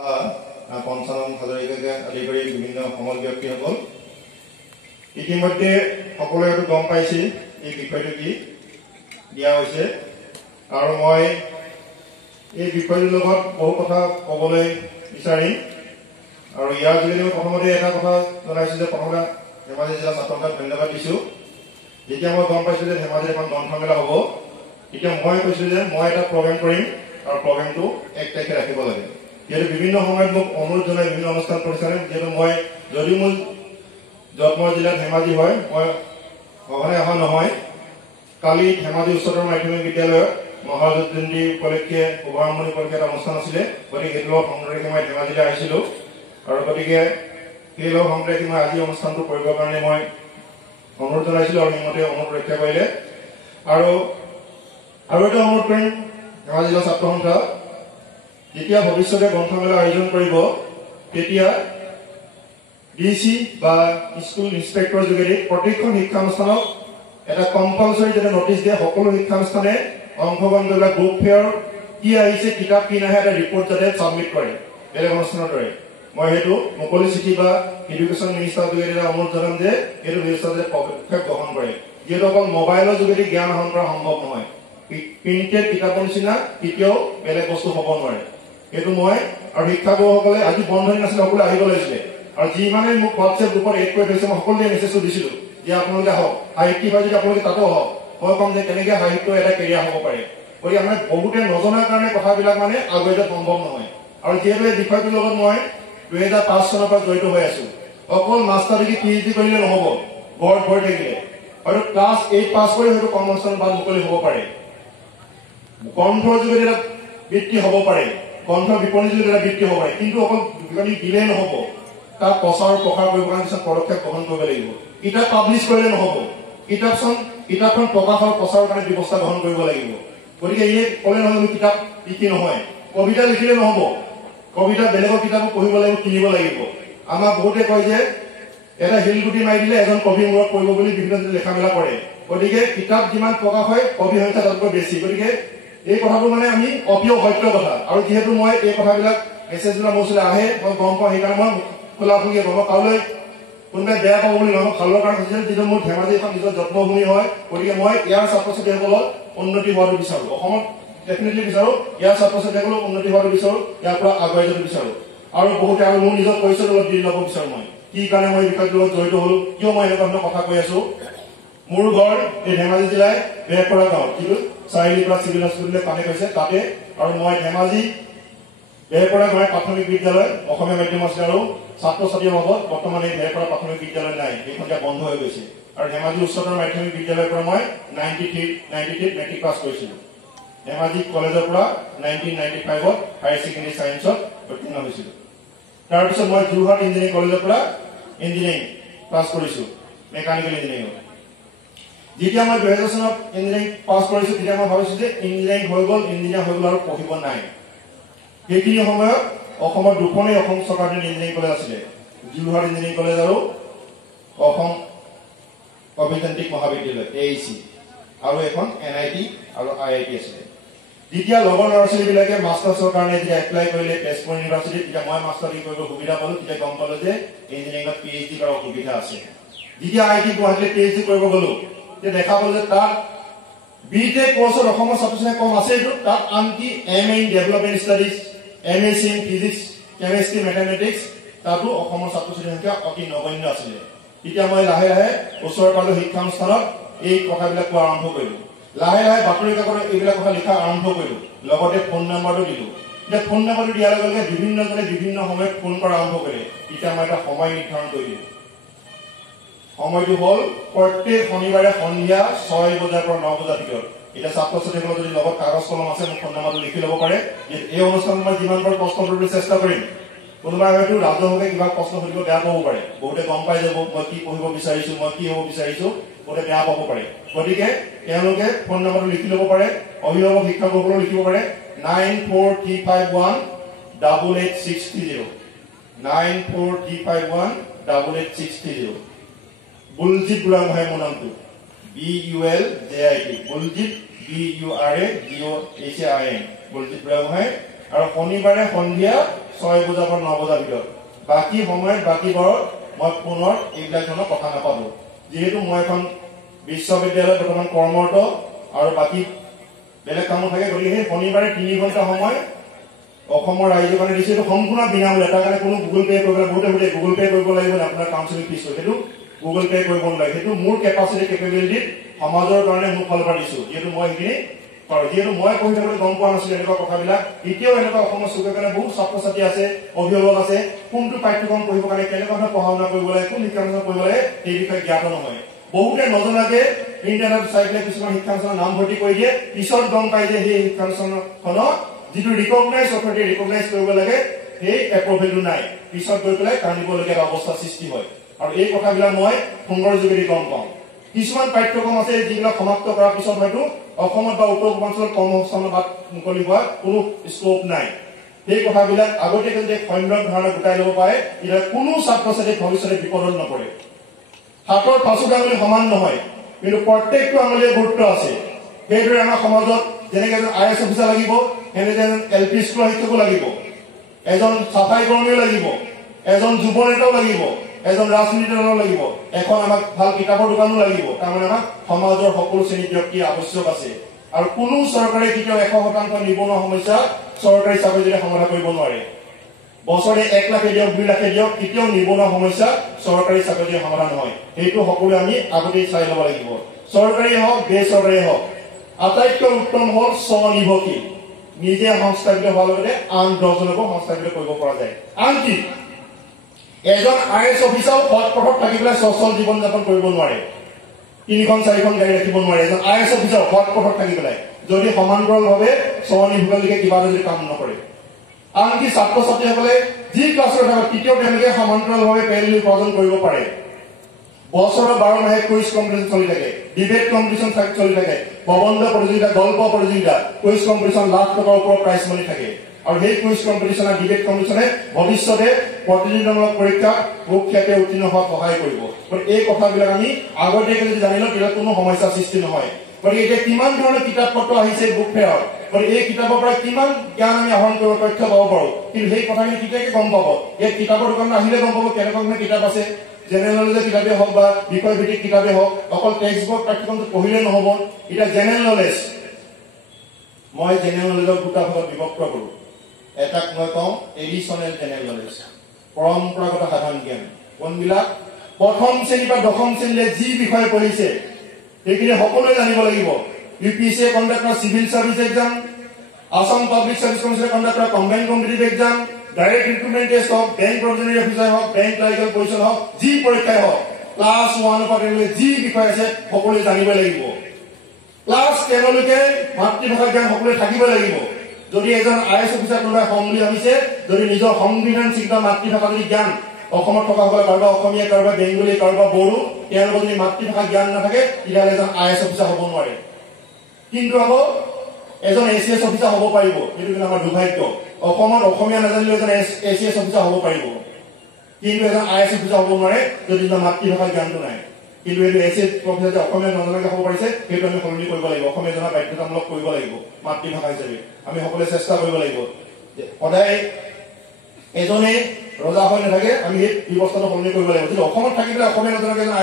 পঞ্চানন হাজৰিকাকে আদি কৰি বিভিন্ন সমল ব্যক্তিসকল ইতিমধ্যে সকলোৱে গম পাইছে এই বিষয়টো কি দিয়া হৈছে আৰু মই এই বিষয়টোৰ লগত বহু কথা ক'বলৈ বিচাৰিম আৰু ইয়াৰ যোগেদি মই প্ৰথমতে এটা কথা জনাইছো যে প্ৰথমে ধেমাজি জিলা ছাত্ৰক ধন্যবাদ দিছো যেতিয়া মই গম পাইছো যে ধেমাজিত এখন গ্ৰন্থমেলা হ'ব তেতিয়া মই কৈছো যে মই এটা প্ৰগ্ৰেম কৰিম আৰু প্ৰগ্ৰেমটো 1 তাৰিখে ৰাখিব লাগে যেহেতু বিভিন্ন সময়ত মোক অনুৰোধ জনাই বিভিন্ন অনুষ্ঠান পৰিচালনা যেহেতু মই যদি মোৰ জন্ম জিলা ধেমাজি হয় মই সঘনে অহা নহয় কালি ধেমাজি উচ্চতৰ মাধ্যমিক বিদ্যালয়ত মহাৰাজ জয়ন্তী উপলক্ষে শুভাৰম্ভণি উপলক্ষে এটা অনুষ্ঠান আছিলে গতিকে সেইটো সংগ্ৰহে মই ধেমাজিলৈ আহিছিলো আৰু গতিকে সেই লগ সংগ্ৰহে মই আজি অনুষ্ঠানটো কৰিবৰ কাৰণে মই অনুৰোধ জনাইছিলো আৰু সেইমতে অনুৰোধ ৰক্ষা কৰিলে আৰু এটা অনুৰোধ কৰিম ধেমাজি জিলা ছাত্ৰ সন্থা যেতিয়া ভৱিষ্যতে গ্ৰন্থমেলা আয়োজন কৰিব তেতিয়া ডিসি বা স্কুল ইন্সপেক্টৰ যোগেদি প্ৰতিখন শিক্ষানুষ্ঠানক এটা কম্পালসৰি যেটা নোটিছ দিয়ে সকলো শিক্ষানুষ্ঠানে অংশগ্ৰহণ কৰিলে গ্ৰুপ ফেয়াৰ কি আহিছে কিতাপ কি নাহে এটা ৰিপৰ্ট যাতে সাবমিট কৰে বেলেগ অনুষ্ঠানৰ দৰে মই হেতু মুকলি চিঠি বা এডুকেশ্যন মিনিষ্টাৰ যোগেদি অনুৰোধ জনাম যে এইটো ব্যৱস্থাতে পদক্ষেপ গ্ৰহণ কৰে যিহেতু অকল মোবাইলৰ যোগেদি জ্ঞান আহৰণ কৰা সম্ভৱ নহয় প্ৰিন্টেড কিতাপৰ নিচিনা কেতিয়াও বেলেগ বস্তু হ'ব নোৱাৰে এইটো মই আৰু শিক্ষাগুৰুসকলে আজি বন্ধ দিন আছিল সকলোৱে আহিব লাগিছিলে আৰু যি মানে মোক হোৱাটছএপ গ্ৰুপত এড কৰি থৈছে মই সকলোৱে মেছেজটো দিছিলো যে আপোনালোকে আহক সাহিত্য হয় যদি আপোনালোকে তাতো আহক মই কম যে কেনেকৈ সাহিত্য এটা কেৰিয়াৰ হ'ব পাৰে গতিকে আমাৰ বহুতে নজনাৰ কাৰণে কথাবিলাক মানে আগুৱাই যোৱা সম্ভৱ নহয় আৰু যিহেতু এই বিষয়টোৰ লগত মই 2005 চনৰ পৰা জড়িত হৈ আছো অকল মাষ্টাৰ ডিগ্ৰী পিএইচডি কৰিলে নহ'ব ঘৰত ভৰি থাকিলে আৰু ক্লাছ 8 পাছ কৰি হয়তো কৰ্মস্থান বা মুকলি হ'ব পাৰে গ্ৰন্থৰ যোগেদি এটা বৃত্তি হ'ব পাৰে গ্ৰন্থ বিপণী যোগেদি এটা বৃত্তি হ'ব পাৰে কিন্তু অকল বিপণী দিলেই নহ'ব তাৰ প্ৰচাৰ প্ৰসাৰ কৰিব কাৰণে কিছুমান পদক্ষেপ গ্ৰহণ কৰিব লাগিব কিতাপ পাব্লিছ কৰিলে নহ'ব কিতাপখন প্ৰকাশৰ প্ৰচাৰৰ কাৰণে ব্যৱস্থা গ্ৰহণ কৰিব লাগিব গতিকে এই ক'লে নহ'ব কিতাপ লিখি নহয় কবিতা লিখিলে নহ'ব কবিতা বেলেগৰ কিতাপ পঢ়িব লাগিব কিনিব লাগিব আমাক বহুতে কয় যে এটা শিলগুটি মাৰি দিলে এজন কবি মূৰত পৰিব বুলি বিভিন্ন লেখা মেলা কৰে গতিকে কিতাপ যিমান প্ৰকাশ হয় কবি সংখ্যা তাতকৈ বেছি গতিকে এই কথাটো মানে আমি অপ্ৰিয় সত্য কথা আৰু যিহেতু মই এই কথাবিলাক মেছেজবিলাক মোৰ ওচৰলৈ আহে মই গম পাওঁ সেইকাৰণে মই খোলাখুলিয়ে ক'ব কাৰোলৈ কোনোবাই বেয়া পাব বুলি নহয় ভালৰ কাৰণে কৈছিল যিটো মোৰ ধেমাজি এখন নিজৰ জন্মভূমি হয় গতিকে মই ইয়াৰ ছাত্ৰ ছাত্ৰীসকলৰ উন্নতি হোৱাটো বিচাৰো অসমত ডেফিনেটলি বিচাৰো ইয়াৰ ছাত্ৰ ছাত্ৰীসকলৰ উন্নতি হোৱাটো বিচাৰো ইয়াৰ পৰা আগুৱাই যোৱাটো বিচাৰো আৰু বহুতে আৰু মোৰ নিজৰ পৰিচয়ৰ লগত দি ল'ব বিচাৰো মই কি কাৰণে মই এই বিষয়টোৰ লগত জড়িত হলো কিয় মই এনেকুৱা ধৰণৰ কথা কৈ আছো মোৰ ঘৰ এই ধেমাজি জিলাৰ বেৰপৰা গাঁৱত যিটো চাৰিআলিৰ পৰা চিভিল হস্পিটেললৈ পানী গৈছে তাতে আৰু মই ধেমাজি বেৰপৰা গাঁৱৰ প্ৰাথমিক বিদ্যালয় অসমীয়া মাধ্যম আছে আৰু ছাত্ৰ ছাত্ৰীৰ বাবদ বৰ্তমান এই বেৰপৰা প্ৰাথমিক বিদ্যালয় নাই এইখন এতিয়া বন্ধ হৈ গৈছে আৰু ধেমাজি উচ্চতৰ মাধ্যমিক বিদ্যালয়ৰ পৰা মই 93 মেট্ৰিক পাছ কৰিছিলো ধেমাজি কলেজৰ পৰা 1995ত হায়াৰ ছেকেণ্ডেৰী ছায়েন্সত উত্তীৰ্ণ হৈছিলো তাৰপিছত মই যোৰহাট ইঞ্জিনিয়াৰিং কলেজৰ পৰা ইঞ্জিনিয়াৰিং পাছ কৰিছো মেকানিকেল ইঞ্জিনিয়াৰিং যেতিয়া মই 2000 চনত ইঞ্জিনিয়াৰিং পাছ কৰিছো তেতিয়া মই ভাবিছো যে ইঞ্জিনিয়াৰিং হৈ গ'ল ইঞ্জিনিয়াৰ হৈ গ'ল আৰু পঢ়িব নাই সেইখিনি সময়ত অসমৰ দুখনেই অসম চৰকাৰৰ ইঞ্জিনিয়াৰিং কলেজ আছিলে যোৰহাট ইঞ্জিনিয়াৰিং কলেজ আৰু অসম অভিযান্ত্ৰিক মহাবিদ্যালয় AIC আৰু এখন NIT আৰু IIT আছিলে যেতিয়া লগৰ ল'ৰা ছোৱালীবিলাকে মাষ্টাৰ্ছৰ কাৰণে যেতিয়া এপ্লাই কৰিলে তেজপুৰ ইউনিভাৰ্চিটিত তেতিয়া মই মাষ্টাৰ ডিগ্ৰী কৰিব সুবিধা পালো তেতিয়া গম পালো যে ইঞ্জিনিয়াৰিঙত PhD কৰাৰ সুবিধা আছে যেতিয়া IIT গুৱাহাটীত PhD কৰিব গলো তেতিয়া দেখা পালো যে তাত BTech কোৰ্সত অসমৰ ছাত্ৰ ছাত্ৰী কম আছে তাত আনকি MA in development studies MSc in physics chemistry mathematics তাতো অসমৰ ছাত্ৰ ছাত্ৰীৰ সংখ্যা অতি নগণ্য আছিল তেতিয়া মই লাহে লাহে ওচৰৰ পাজৰ শিক্ষানুষ্ঠানত এই কথাবিলাক কোৱা আৰম্ভ কৰিলো লাহে লাহে বাতৰি কাকতত এইবিলাক কথা লিখা আৰম্ভ কৰিলো লগতে ফোন নম্বৰটো দিলো যে ফোন নম্বৰটো দিয়াৰ লগে লগে বিভিন্নজনে বিভিন্ন সময়ত ফোন কৰা আৰম্ভ কৰে তেতিয়া মই এটা সময় নিৰ্ধাৰণ কৰিলো সময়টো হ'ল প্ৰত্যেক শনিবাৰে সন্ধিয়া 6 বজাৰ পৰা 9 বজাৰ ভিতৰত এটা ছাত্ৰ ছাত্ৰীসকলৰ যদি লগত কাগজ কলম আছে মোক ফোন নম্বৰটো লিখি ল'ব পাৰে যে এই অনুষ্ঠানত মই যিমান পাৰো প্ৰশ্ন কৰিবলৈ চেষ্টা কৰিম কোনোবাই হয়তো ৰাজহুৱাকে কিবা প্ৰশ্ন সুধিব বেয়া পাব পাৰে বহুতে গম পাই যাব মই কি পঢ়িব বিচাৰিছো মই কি হ'ব বিচাৰিছো বহুতে বেয়া পাব পাৰে গতিকে তেওঁলোকে ফোন নম্বৰটো লিখি ল'ব পাৰে অভিভাৱক শিক্ষকসকলেও লিখিব পাৰে 9435188630 9435188630 বুলজিত বুঢ়াগোহাঁই মোৰ নামটো BULJIT বুলজিত BURAGOHAIN বুলজিত বুঢ়াগোহাঁই আৰু শনিবাৰে সন্ধিয়া 6 বজাৰ পৰা 9 বজাৰ ভিতৰত বাকি সময়ত বাকি বাৰত মই পুনৰ এইবিলাক ধৰণৰ কথা নাপাবো যেহেতু মই এখন বিশ্ববিদ্যালয়ত বৰ্তমান কৰ্মৰত আৰু বাকি বেলেগ কাম থাকে গতিকে সেই শনিবাৰে 3 ঘণ্টা সময় অসমৰ ৰাইজৰ কাৰণে দিছে এইটো সম্পূৰ্ণ বিনামূলীয়া তাৰ কাৰণে কোনো গুগল পে কৰিব বহুতে গুগল পে কৰিব লাগিব আপোনাৰ কাউন্সিলিং ফিজ সেইটো গুগল পে কৰিব নালাগে সেইটো মোৰ কেপাচিটি কেপেবিলিটি সমাজৰ কাৰণে মোৰ ফালৰ পৰা দিছো যেহেতু মই এইখিনি আৰু যেহেতু মই পঢ়ি থাকোঁতে গম পোৱা নাছিলো এনেকুৱা কথাবিলাক এতিয়াও এনেকুৱা অসমৰ চুকে কাৰণে বহুত ছাত্ৰ ছাত্ৰী আছে অভিভাৱক আছে কোনটো পাঠ্যক্ৰম পঢ়িব কাৰণে কেনেকুৱা ধৰণৰ পঢ়া শুনা কৰিব লাগে কোন শিক্ষানুষ্ঠান পঢ়িব লাগে সেই বিষয়ে জ্ঞাত নহয় বহুতে নজনাকে ইণ্টাৰনেট চাইটে কিছুমান শিক্ষানুষ্ঠানৰ নাম ভৰ্তি কৰি দিয়ে পিছত গম পাই যে সেই শিক্ষানুষ্ঠানখনৰ যিটো ৰিকগনাইজ অথৰিটি ৰিকগনাইজ কৰিব লাগে সেই এপ্ৰুভেলটো নাই পিছত গৈ পেলাই কান্দিবলগীয়া অৱস্থা সৃষ্টি হয় আৰু এই কথাবিলাক মই ফোনৰ যোগেদি গম পাওঁ কিছুমান পাঠ্যক্ৰম আছে যিবিলাক সমাপ্ত কৰাৰ পিছত হয়তো অসমত বা উত্তৰ পূৰ্বাঞ্চলৰ কৰ্মসংস্থাপনৰ বাট মুকলি হোৱাৰ কোনো স্কোপ নাই সেই কথাবিলাক আগতীয়াকৈ যে সম্যক ধাৰণা গোটাই ল'ব পাৰে ইয়াৰ কোনো ছাত্ৰ ছাত্ৰী ভৱিষ্যতে বিপদত নপৰে হাতৰ পাঁচোটা আঙুলি সমান নহয় কিন্তু প্ৰত্যেকটো আঙুলিৰ গুৰুত্ব আছে সেইদৰে আমাৰ সমাজত যেনেকৈ এজন IAS অফিচাৰ লাগিব এনেকৈ এজন LP স্কুলৰ শিক্ষকো লাগিব এজন চাফাই কৰ্মীও লাগিব এজন যুৱ নেতাও লাগিব এজন ৰাজনীতিবিদো লাগিব এখন আমাক ভাল কিতাপৰ দোকানো লাগিব তাৰমানে আমাক সমাজৰ সকলো শ্ৰেণীৰ ব্যক্তিৰ আৱশ্যক আছে আৰু কোনো চৰকাৰে কেতিয়াও 100% নিবনুৱা সমস্যা চৰকাৰী চাকৰিৰে সমাধান কৰিব নোৱাৰে বছৰে 1 লাখ দিয়ক 2 লাখ দিয়ক কেতিয়াও নিবনুৱা সমস্যা চৰকাৰী চাকৰিৰে সমাধান নহয় এইটো সকলোৱে আমি আগতেই চাই ল'ব লাগিব চৰকাৰী হওক বেচৰকাৰী হওক আটাইতকৈ উত্তম হ'ল স্বনিৰ্ভৰশীল নিজে সংস্থাপিত হোৱাৰ লগতে আন 10জনকো সংস্থাপিত কৰিব পৰা যায় আনকি এজন IAS অফিচাৰ পথত থাকি পেলাই সচল জীৱন যাপন কৰিব নোৱাৰে 3খন 4খন গাড়ী ৰাখিব নোৱাৰে এজন IAS অফিচাৰ পথত থাকি পেলাই যদি সমান্তৰালভাৱে স্বনিৰ্ভৰশীলকে কিবা যদি কাম নকৰে আনকি ছাত্ৰ ছাত্ৰীসকলে যি ক্লাছৰ থাকে তৃতীয় তেওঁলোকে সমান্তৰালভাৱে পেৰেল উপাৰ্জন কৰিব পাৰে বছৰৰ 12 মাহে কুইজ কম্পিটিশন চলি থাকে ডিবেট কম্পিটিশন চলি থাকে প্ৰবন্ধ প্ৰতিযোগিতা গল্প প্ৰতিযোগিতা কুইজ কম্পিটিশন লাখ টকাৰ ওপৰত প্ৰাইজ মানি থাকে আৰু সেই কুইজ কম্পিটিশন আৰু ডিবেট কম্পিটিশনে ভৱিষ্যতে প্ৰতিযোগিতামূলক পৰীক্ষা সুখ্যাতে উত্তীৰ্ণ হোৱাত সহায় কৰিব গতিকে এই কথাবিলাক আমি আগতীয়াকৈ যদি জানি লওঁ তেতিয়া কোনো সমস্যা সৃষ্টি নহয় গতিকে এতিয়া কিমান ধৰণৰ কিতাপ পত্ৰ আহিছে বুক ফেয়াৰত গতিকে এই কিতাপৰ পৰা কিমান জ্ঞান আমি আহৰণ কৰিব তথ্য পাব পাৰো কিন্তু সেই কথাখিনি কেতিয়াকে গম পাব এই কিতাপৰ দোকানত আহিলে গম পাব কেনেকুৱা ধৰণৰ কিতাপ আছে জেনেৰেল নলেজৰ কিতাপেই হওক বা বিষয়ভিত্তিক কিতাপেই হওক অকল টেক্সট বুক পাঠ্যক্ৰমটো পঢ়িলে নহ'ব এতিয়া জেনেৰেল নলেজ মই জেনেৰেল নলেজৰ দুটা ভাগত বিভক্ত কৰোঁ এটাক মই কওঁ এডিশ্যনেল জেনেৰেল নলেজ পৰম্পৰাগত সাধাৰণ জ্ঞান কোনবিলাক প্ৰথম শ্ৰেণীৰ পৰা 10ম শ্ৰেণীলৈ যি বিষয় পঢ়িছে সেইখিনি সকলোৱে জানিব লাগিব UPSC কণ্ডাক্ট কৰা civil service exam Assam public service কমিশনে কণ্ডাক্ট কৰা combined competitive exam direct recruitment test হওক বেংক প্ৰভিজনাৰী অফিচাৰ হওক বেংক ক্লাৰিকেল পজিশন হওক যি পৰীক্ষাই হওক ক্লাছ 1 পৰা 10 লৈ যি বিষয় আছে সকলোৱে জানিব লাগিব ক্লাছ 10 লৈকে মাতৃভাষা জ্ঞান সকলোৱে থাকিব লাগিব যদি এজন IAS অফিচাৰ কোনোবা হম বুলি ভাবিছে যদি নিজৰ সংবিধান স্বীকৃত মাতৃভাষা যদি জ্ঞান অসমত থকা সকলে কাৰোবাৰ অসমীয়া কাৰোবাৰ বেংগলী কাৰোবাৰ বড়ো তেওঁলোকৰ যদি মাতৃভাষা জ্ঞান নাথাকে তেতিয়াহ'লে এজন IAS অফিচাৰ হ'ব নোৱাৰে কিন্তু আকৌ এজন ACS অফিচাৰ হ'ব পাৰিব এইটো কিন্তু আমাৰ দুৰ্ভাগ্য অসমত অসমীয়া নাজানিলে এজন ACS অফিচাৰ হ'ব পাৰিব কিন্তু এজন IAS অফিচাৰ হ'ব নোৱাৰে যদি নিজৰ মাতৃভাষা জ্ঞানটো নাই কিন্তু এইটো ACS অফিচাৰ যে অসমীয়া নজনাকে হ'ব পাৰিছে সেইটো আমি সলনি কৰিব লাগিব অসমীয়া জনা বাধ্যতামূলক কৰিব লাগিব মাতৃভাষা হিচাপে আমি সকলোৱে চেষ্টা কৰিব লাগিব সদায় এজনে ৰজা হৈ নাথাকে আমি এই ব্যৱস্থাটো সলনি কৰিব লাগিব যদি অসমত থাকি পেলাই অসমীয়া নজনাকে এজন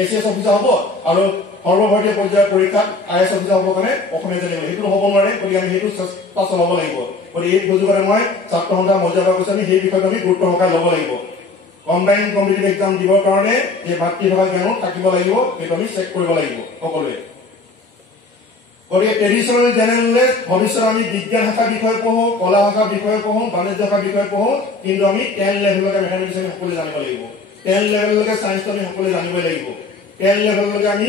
ACS অফিচাৰ হ'ব আৰু সৰ্বভাৰতীয় পৰ্যায়ৰ পৰীক্ষাত IAS অফিচাৰ হ'ব কাৰণে অসমীয়া জানিব সেইটো হ'ব নোৱাৰে গতিকে আমি সেইটো চেষ্টা চলাব লাগিব গতিকে এই সুযোগতে মই ছাত্ৰ সন্থা মৰ্যাদা কৈছো আমি সেই বিষয়ত আমি গুৰুত্ব সহকাৰে ল'ব লাগিব কম্বাইন্ড কম্পিটিটিভ এক্সাম দিবৰ কাৰণে যে মাতৃভাষা জ্ঞানো থাকিব লাগিব সেইটো আমি চেক কৰিব লাগিব সকলোৱে গতিকে ট্ৰেডিশ্যনেল জেনেৰেল নলেজ ভৱিষ্যতে আমি বিজ্ঞান শাখাৰ বিষয়ে পঢ়ো কলা শাখাৰ বিষয়ে পঢ়ো বাণিজ্য শাখাৰ বিষয়ে পঢ়ো কিন্তু আমি 10 লেভেললৈকে মেথমেটিক্স আমি সকলোৱে জানিব লাগিব 10 লেভেললৈকে চায়েন্সটো আমি সকলোৱে জানিব লাগিব 10 লেভেললৈকে আমি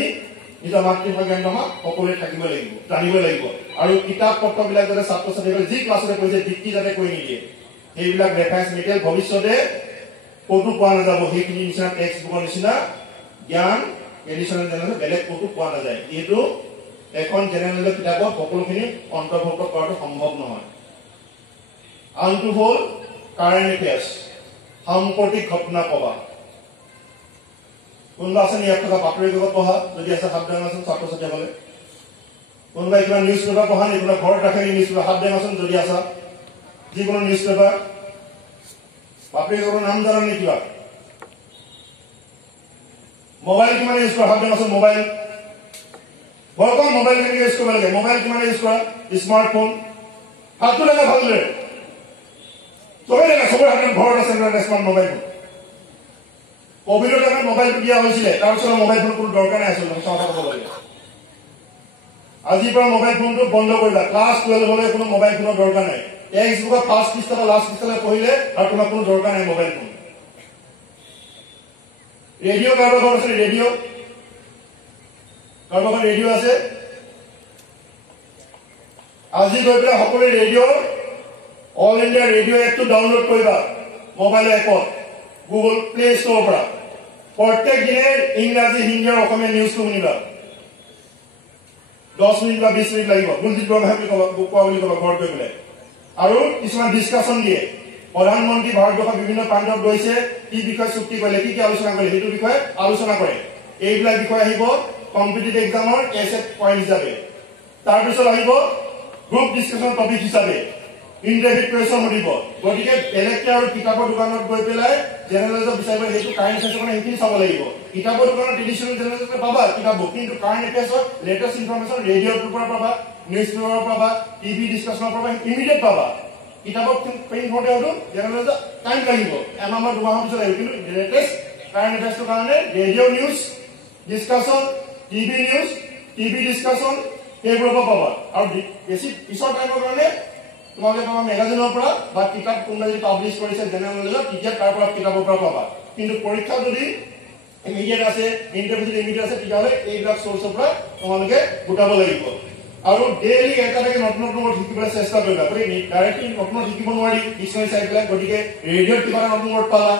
নিজৰ মাতৃভাষা জ্ঞান আমাৰ সকলোৱে থাকিব লাগিব জানিব লাগিব আৰু কিতাপ পত্ৰবিলাক যাতে ছাত্ৰ ছাত্ৰীসকলে যি ক্লাছতে পঢ়িছে ডিগ্ৰী যাতে কৰি নিদিয়ে সেইবিলাক ৰেফাৰেন্স মেটেৰিয়েল ভৱিষ্যতে ক'তো পোৱা নাযাব সেইখিনি নিচিনা টেক্সট বুকৰ নিচিনা জ্ঞান এডিশ্যনেল জেনেৰেল বেলেগ ক'তো পোৱা নাযায় যিহেতু এখন জেনেৰেল কিতাপত সকলোখিনি অন্তৰ্ভুক্ত কৰাটো সম্ভৱ নহয় আনটো হ'ল কাৰেণ্ট এফেয়াৰ্ছ সাম্প্ৰতিক ঘটনা পঢ়া কোনোবা আছে ইয়াত থকা বাতৰি কাকত পঢ়া যদি আছে সাৱধান আচোন ছাত্ৰ ছাত্ৰীসকলে কোনোবাই কিবা নিউজ পেপাৰ পঢ়া নেকি কোনোবা ঘৰত ৰাখে নিউজ পেপাৰ সাৱধান আচোন যদি আছা যিকোনো নিউজ পেপাৰ বাপৰে ঘৰৰ নাম জানা নে কিবা মোবাইল কিমান ইউজ কৰা হাতে আছে মোবাইল বৰকম মোবাইল কেনেকৈ ইউজ কৰিব লাগে মোবাইল কিমান ইউজ কৰা স্মাৰ্টফোন হাতটো লাগে ভালদৰে চবেই লাগে চবৰে হাতত ঘৰত আছে স্মাৰ্ট মোবাইল কোভিডৰ টাইমত মোবাইলটো দিয়া হৈছিলে তাৰপিছত মোবাইল ফোন কোনো দৰকাৰ নাই আছিল সঁচা কথা ক'ব লাগে আজিৰ পৰা মোবাইল ফোনটো বন্ধ কৰিবা ক্লাছ 12 হলে কোনো মোবাইল ফোনৰ দৰকাৰ নাই টেক্সটবুকৰ ফাৰ্ষ্ট পৃষ্ঠা লাষ্ট পৃষ্ঠালৈ পঢ়িলে আৰু তোমাৰ কোনো দৰকাৰ নাই মোবাইল ফোন ৰেডিঅ' কাৰোবাৰ ঘৰত আছে ৰেডিঅ' কাৰোবাৰ ঘৰত ৰেডিঅ' আছে আজি গৈ পেলাই সকলোৱে ৰেডিঅ' অল ইণ্ডিয়া ৰেডিঅ' এপটো ডাউনলোড কৰিবা মোবাইল এপত গুগল প্লে ষ্টৰৰ পৰা প্ৰত্যেক দিনে ইংৰাজী হিন্দী আৰু অসমীয়া নিউজটো শুনিবা 10 মিনিট বা 20 মিনিট লাগিব বুলজিত বৰগোহাঁই বুলি কোৱা বুলি ক'বা ঘৰত গৈ পেলাই আৰু কিছুমান ডিছকাশ্যন দিয়ে প্ৰধানমন্ত্ৰী ভাৰতবৰ্ষৰ বিভিন্ন প্ৰান্তত গৈছে কি বিষয় চুক্তি কৰিলে কি আলোচনা কৰিলে সেইটো বিষয়ে আলোচনা কৰে এইবিলাক বিষয় আহিব কম্পিটিটিভ এক্সামৰ এছেট পইণ্ট হিচাপে তাৰপিছত আহিব গ্ৰুপ ডিছকাশ্যন টপিক হিচাপে ইণ্টাৰভিউ কুৱেশ্যন সুধিব গতিকে বেলেগকে আৰু কিতাপৰ দোকানত গৈ পেলাই জেনেৰেল বিচাৰিব সেইটো কাৰেণ্ট এফেয়াৰ্ছৰ কাৰণে সেইখিনি চাব লাগিব কিতাপৰ দোকানত ট্ৰেডিশ্যনেল জেনেৰেল পাবা কিতাপবোৰ কিন্তু কাৰেণ্ট এফেয়াৰ্ছৰ লেটেষ্ট ইনফৰমেশ্যন ৰেডিঅ'টোৰ পৰা পাবা নিউজ পেপাৰৰ পাবা টিভি ডিছকাশ্যনৰ পৰা ইমিডিয়েট পাবা কিতাপত প্ৰিণ্ট হওঁতে হয়তো জেনেৰেল টাইম লাগিব এমাহ বা দুমাহৰ পিছত লাগিব কিন্তু লেটেষ্ট কাৰেণ্ট এফেয়াৰ্ছৰ কাৰণে radio' news discussion TV news TV discussion সেইবোৰৰ পৰা পাবা আৰু বেছি পিছৰ টাইমৰ কাৰণে তোমালোকে পাবা মেগাজিনৰ পৰা বা কিতাপ কোনোবাই যদি পাব্লিছ কৰিছে জেনেৰেল নলেজৰ তেতিয়া তাৰ পৰা কিতাপৰ পৰা পাবা কিন্তু পৰীক্ষা যদি ইমিডিয়েট আছে ইণ্টাৰভিউ যদি ইমিডিয়েট আছে তেতিয়াহ'লে এইবিলাক চ'ৰ্চৰ পৰা তোমালোকে গোটাব লাগিব আৰু ডেইলি এটা নতুন নতুন ৱৰ্ড শিকিবলৈ চেষ্টা কৰিবা গতিকে ডাইৰেক্টলি নতুন শিকিব নোৱাৰি ডিক্সনাৰী চাই পেলাই গতিকে ৰেডিঅ'ত কিবা নতুন ৱৰ্ড পালা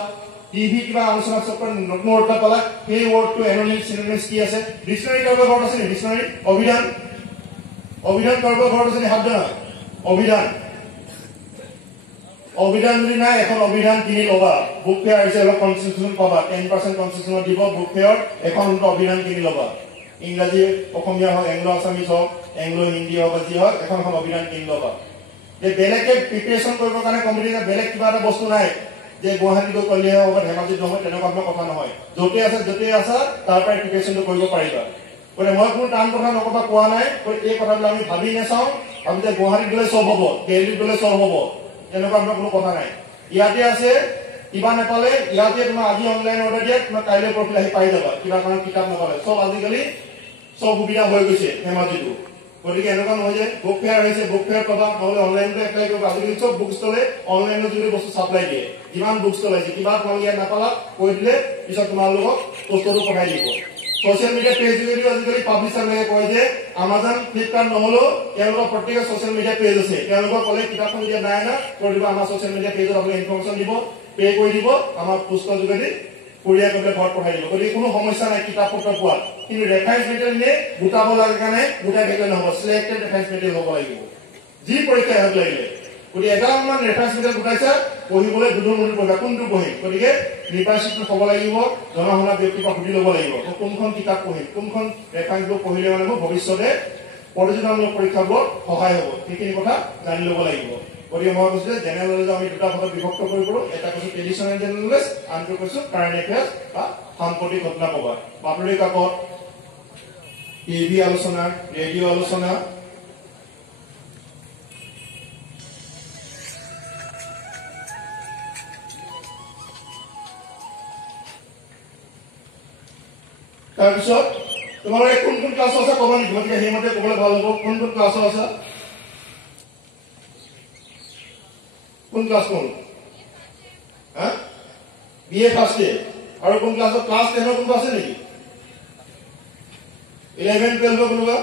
টিভি কিবা আলোচনা চক্ৰৰ নতুন ৱৰ্ড পালা সেই ৱৰ্ডটো এননিম চিনোনিমছ কি আছে ডিক্সনাৰী কাৰোবাৰ ঘৰত আছে ডিক্সনাৰী অভিধান কাৰোবাৰ ঘৰত আছে হাত জনা অভিধান যদি নাই এখন অভিধান কিনি ল'বা বুক ফেয়াৰ আহিছে অলপ কনচেচন পাবা 10% কনচেচনত দিব বুক ফেয়াৰ এখন অভিধান কিনি ল'বা ইংৰাজী অসমীয়া হওক এংলো আছামিজ হওক এংলো হিন্দী হওক যি হওক এখন অভিধান কিনি ল'বা যে বেলেগে প্ৰিপেৰেশ্যন কৰিবৰ কাৰণে কম্পিটিশ্যন বেলেগ কিবা এটা বস্তু নাই যে গুৱাহাটী গৈ কলিয়ে হওক ধেমাজিত নহয় তেনেকুৱা ধৰণৰ কথা নহয় য'তে আছা তাৰ পৰাই প্ৰিপেৰেশ্যনটো কৰিব পাৰিবা গতিকে মই কোনো টান কথা নকবা কোৱা নাই এই কথাবিলাক আমি ভাবি নাচাওঁ আমি যে গুৱাহাটীত গ'লে চব হ'ব দিল্লীত গ'লে চব হ'ব তেনেকুৱা ধৰণৰ কোনো কথা নাই ইয়াতে আছে কিবা নাপালে ইয়াতে তোমাৰ আজি অনলাইন অৰ্ডাৰ দিয়া তোমাৰ কাইলৈ পৰহিলৈ আহি পাই যাবা কিবা কাৰণ কিতাপ নাপালে চব আজিকালি চব সুবিধা হৈ গৈছে ধেমাজিটো গতিকে এনেকুৱা নহয় যে বুক ফেয়াৰ হৈছে বুক ফেয়াৰ পাবা নহ'লে অনলাইনতে এপ্লাই কৰিবা আজিকালি চব বুক ষ্টলে অনলাইনত যদি বস্তু চাপ্লাই দিয়ে যিমান বুক ষ্টল আছে কিবা তোমালোকে ইয়াত নাপালা কৈ দিলে পিছত তোমালোকক বস্তুটো পঠাই দিব সোশ্যাল মিডিয়া পেজ যদিও আজিকালি পাব্লিচাৰবিলাকে কয় যে আমাজন ফ্লিপকাৰ্ট নহ'লেও তেওঁলোকৰ প্ৰত্যেকৰ সোশ্যাল মিডিয়া পেজ আছে তেওঁলোকক ক'লে কিতাপখন যেতিয়া নাই না কৰি দিব আমাৰ সোশ্যাল মিডিয়া পেজত আপোনালোকে ইনফৰমেশ্যন দিব পে কৰি দিব আমাৰ পোষ্টৰ যোগেদি কোৰিয়াৰ কৰি ঘৰত পঠাই দিব গতিকে কোনো সমস্যা নাই কিতাপ পত্ৰ পোৱাত কিন্তু ৰেফাৰেঞ্চ মেটেৰিয়েল গোটাব লাগে কাৰণে গোটাই থাকিলে নহ'ব চিলেক্টেড ৰেফাৰেঞ্চ মেটেৰিয়েল হ'ব লাগিব যি পৰীক্ষা হ'ব লাগিলে গতিকে এগালমান ৰেফাৰেঞ্চ মেটেৰিয়েল গোটাইছা পঢ়িবলৈ দুধুৰ মুধুৰ পঢ়িবা কোনটো পঢ়িম গতিকে নিৰ্বাচিত হ'ব লাগিব জনা শুনা ব্যক্তিৰ পৰা সুধি ল'ব লাগিব কোনখন কিতাপ পঢ়িম কোনখন ৰেফাৰেঞ্চ বুক পঢ়িলে মানে মোৰ ভৱিষ্যতে প্ৰতিযোগিতামূলক পৰীক্ষাবোৰত সহায় হ'ব সেইখিনি কথা জানি ল'ব লাগিব গতিকে মই কৈছো যে জেনেৰেল নলেজ আমি দুটা ভাগত বিভক্ত কৰি কৰোঁ এটা কৈছো ট্ৰেডিশ্যনেল জেনেৰেল নলেজ আনটো কৈছো কাৰেণ্ট এফেয়াৰ্ছ বা সাম্প্ৰতিক ঘটনা প্ৰবাহ বাতৰি কাকত টিভি আলোচনা ৰেডিঅ' আলোচনা তাৰপিছত তোমালোকে কোন ক্লাছৰ আছে ক'ব নেকি গতিকে সেইমতে ক'বলৈ ভাল হ'ব কোন ক্লাছৰ আছে কোন ক্লাছ কোন BA ফাৰ্ষ্ট ইয়েৰ আৰু কোন ক্লাছৰ ক্লাছ 10 কোনোবা আছে নেকি 11 12 কোনোবা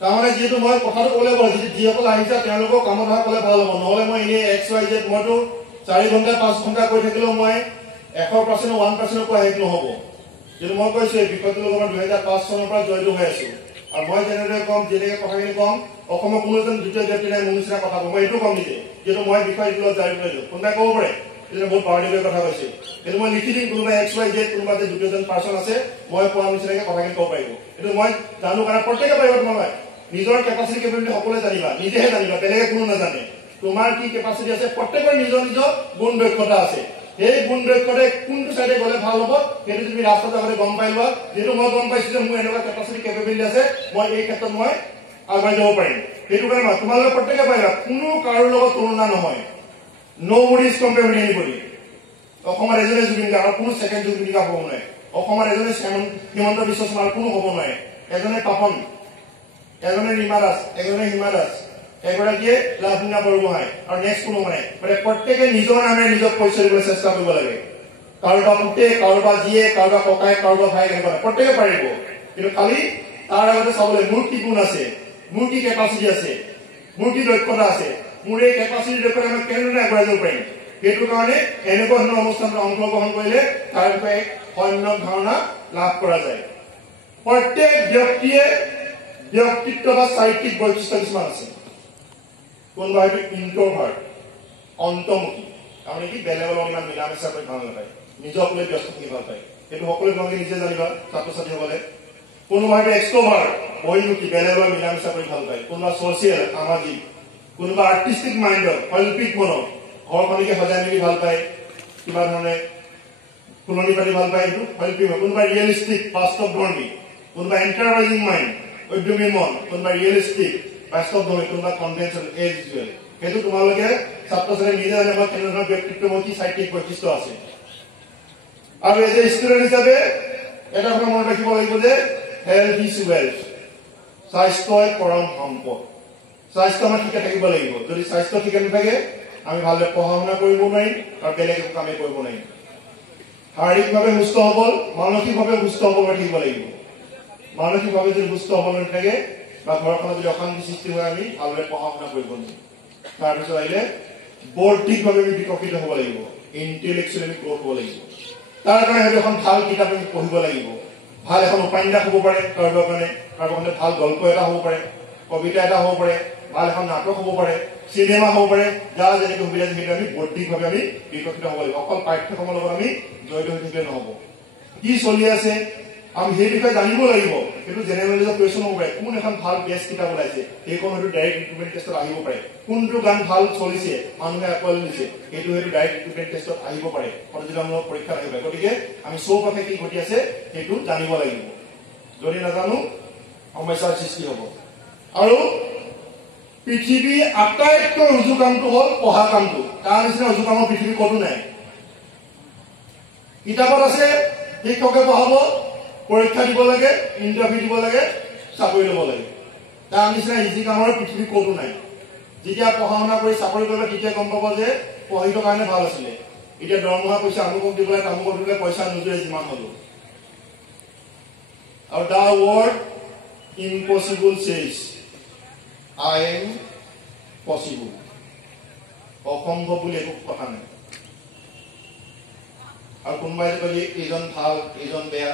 তাৰমানে যিহেতু মই কথাটো ক'লে বাৰু যিসকল আহিছে তেওঁলোকক কামত অহা ক'লে ভাল হ'ব নহ'লে মই এনেই XYZ মইতো 4 ঘণ্টা 5 ঘণ্টা কৈ থাকিলেও মই 100% 1% কৈ শেষ নহ'ব যদি মই কৈছো এই বিষয়টোৰ লগত 2005 চনৰ পৰা জড়িত হৈ আছো আৰু মই যেনেদৰে কম যেনেকৈ কথাখিনি কম অসমৰ কোনো এজন দ্বিতীয় ব্যক্তি নাই মোৰ নিচিনা কথা কম মই এইটো কম নিজে যিহেতু মই বিষয়টোৰ লগত জড়িত হৈছো কোনোবাই ক'ব পাৰে যে বহুত পাৰ্টিকুলাৰ কথা কৈছে কিন্তু মই লিখি দিম কোনোবা XYZ কোনোবা যে দ্বিতীয়জন পাৰ্চন আছে মই কোৱা নিচিনাকৈ কথাখিনি ক'ব পাৰিব এইটো মই জানো কাৰণ প্ৰত্যেকে পাৰিব তোমালোকে নিজৰ কেপাচিটি কেপাবিলিটি সকলোৱে জানিবা নিজেহে জানিবা বেলেগে কোনো নাজানে তোমাৰ কি কেপাচিটি আছে প্ৰত্যেকৰ নিজৰ নিজৰ গুণ দক্ষতা আছে এই গুণ দক্ষতাৰে কোনটো সাইডে গলে ভাল হ'ব সেইটো তুমি ৰাস্তাত আগতে গম পাই লোৱা যেটো মই গম পাইছো যে মোৰ এনেকুৱা কেপাচিটি কেপেবিলিটি আছে মই এই ক্ষেত্ৰত মই আগুৱাই যাব পাৰিম সেইটো কাৰণে তোমালোকে প্ৰত্যেকে পাৰিবা কোনো কাৰো লগত তুলনা নহয় nobody is compared with anybody অসমৰ এজনে জুবিন গাৰ্গ কোনো সেকেন্ড জুবিন গাৰ্গ হ'ব নোৱাৰে অসমৰ এজনে হিমন্ত বিশ্ব শৰ্মাৰ কোনো হ'ব নোৱাৰে এজনে পাপন এজনে ৰীমা দাস এজনে হিমা দাস এগৰাকীয়ে লাভলীনা বৰগোহাঁই আৰু নেক্সট কোনো মানে প্ৰত্যেকে নিজৰ নামে নিজক পৰিচয় দিবলৈ চেষ্টা কৰিব লাগে কাৰোবাৰ পুতে কাৰোবাৰ জীয়ে কাৰোবাৰ ককাই কাৰোবাৰ ভাই এনেকুৱা প্ৰত্যেকে পাৰিব কিন্তু খালি তাৰ আগতে চাবলৈ মোৰ কি গুণ আছে মোৰ কি কেপাচিটি আছে মোৰ কি দক্ষতা আছে মোৰ এই কেপাচিটি দক্ষতা আমি কেনেদৰে আগুৱাই যাব পাৰিম সেইটো কাৰণে এনেকুৱা ধৰণৰ অনুষ্ঠানত অংশগ্ৰহণ কৰিলে তাৰ বিষয়ে সম্যক ধাৰণা লাভ কৰা যায় প্ৰত্যেক ব্যক্তিয়ে ব্যক্তিত্ব বা চাৰিত্ৰিক বৈশিষ্ট্য কিছুমান আছে কোনোবা হয়তো ইন্ট্ৰোভাৰ্ট অন্তৰ্মুখী তাৰমানে কি বেলেগৰ লগত ইমান মিলা মিছা কৰি ভাল নাপায় নিজক লৈ ব্যস্ত থাকি ভাল পায় সেইটো সকলোৱে তোমালোকে নিজে জানিবা ছাত্ৰ ছাত্ৰীসকলে কোনোবা হয়তো এক্সট্ৰোভাৰ্ট বহিমুখী বেলেগৰ মিলা মিছা কৰি ভাল পায় কোনোবা ছচিয়েল সামাজিক কোনোবা আৰ্টিষ্টিক মাইণ্ডৰ শৈল্পিক মনৰ ঘৰখনকে সজাই মেলি ভাল পায় কিবা ধৰণে ফুলনি পাতি ভাল পায় সেইটো শৈল্পিক কোনোবা ৰিয়েলিষ্টিক বাস্তৱধৰ্মী কোনোবা এণ্টাৰপ্ৰাইজিং মাইণ্ড উদ্যমী মন কোনোবা ৰিয়েলিষ্টিক বাস্তৱধৰ্মী কোনোবা কনভেনচনেল এজ ইউজুৱেল সেইটো তোমালোকে ছাত্ৰ ছাত্ৰী নিজে জানিব কেনেধৰণৰ ব্যক্তিত্বমুখী চাৰিত্ৰিক বৈশিষ্ট্য আছে আৰু এজ এ ষ্টুডেণ্ট হিচাপে এটা কথা মনত ৰাখিব লাগিব যে হেল্থ ইজ ৱেল্থ স্বাস্থ্যই পৰম সম্পদ স্বাস্থ্য আমাৰ ঠিকে থাকিব লাগিব যদি স্বাস্থ্য ঠিকে নাথাকে আমি ভালদৰে পঢ়া শুনা কৰিব নোৱাৰিম আৰু বেলেগ একো কামেই কৰিব নোৱাৰিম শাৰীৰিকভাৱে সুস্থ হবল মানসিকভাৱে সুস্থ হব থাকিব লাগিব মানসিকভাৱে যদি সুস্থ হব নাথাকে বা ঘৰখনত যদি অশান্তি সৃষ্টি হয় আমি ভালদৰে পঢ়া শুনা কৰিব নোৱাৰিম তাৰপিছত আহিলে বৌদ্ধিকভাৱে আমি বিকশিত হব লাগিব ইণ্টেলেকচুৱেলি গ্ৰ'থ হব লাগিব তাৰ কাৰণে হয়তো এখন ভাল কিতাপ আমি পঢ়িব লাগিব ভাল এখন উপন্যাস হ'ব পাৰে কাৰোবাৰ কাৰণে ভাল গল্প এটা হ'ব পাৰে কবিতা এটা হ'ব পাৰে ভাল এখন নাটক হ'ব পাৰে চিনেমা হ'ব পাৰে যাৰ যেনেকৈ সুবিধা সেইটো আমি বৌদ্ধিকভাৱে আমি বিকশিত হ'ব লাগিব অকল পাঠ্যক্ৰমৰ লগত আমি জড়িত হৈ থাকিলে নহ'ব কি চলি আছে আমি সেই বিষয়ে জানিব লাগিব সেইটো জেনেৰেলিজৰ কুৱেশ্যন হ'ব পাৰে কোন এখন ভাল বেষ্ট কিতাপ ওলাইছে সেইখন হয়তো ডাইৰেক্ট ৰিক্ৰুটমেণ্ট টেষ্টত আহিব পাৰে কোনটো গান ভাল চলিছে মানুহে আঁকোৱালি লৈছে সেইটো হয়তো ডাইৰেক্ট ৰিক্ৰুটমেণ্ট টেষ্টত আহিব পাৰে প্ৰতিযোগিতামূলক পৰীক্ষাত আহিব পাৰে গতিকে আমি চৌপাশে কি ঘটি আছে সেইটো জানিব লাগিব যদি নাজানো সমস্যাৰ সৃষ্টি হ'ব আৰু পৃথিৱীৰ আটাইতকৈ উজু কামটো হ'ল পঢ়া কামটো তাৰ নিচিনা উজু কামৰ পৃথিৱী ক'তো নাই কিতাপত আছে শিক্ষকে পঢ়াব পৰীক্ষা দিব লাগে ইণ্টাৰভিউ দিব লাগে চাকৰি ল'ব লাগে তাৰ নিচিনা ইজি কামৰ পৃথিৱী ক'তো নাই যেতিয়া পঢ়া শুনা কৰি চাকৰি কৰিলে তেতিয়া গম পাব যে পঢ়িবৰ কাৰণে ভাল আছিলে এতিয়া দৰমহা পইচা আমুকক দিবলৈ তামুকক দিবলৈ পইচা নোযোৰে যিমান হ'লো আৰু দা ৱৰ্ড ইম্পচিবল চেজ I am possible. অসম্ভৱ বুলি একো কথা নাই আৰু কোনোবাই যদি এইজন ভাল এইজন বেয়া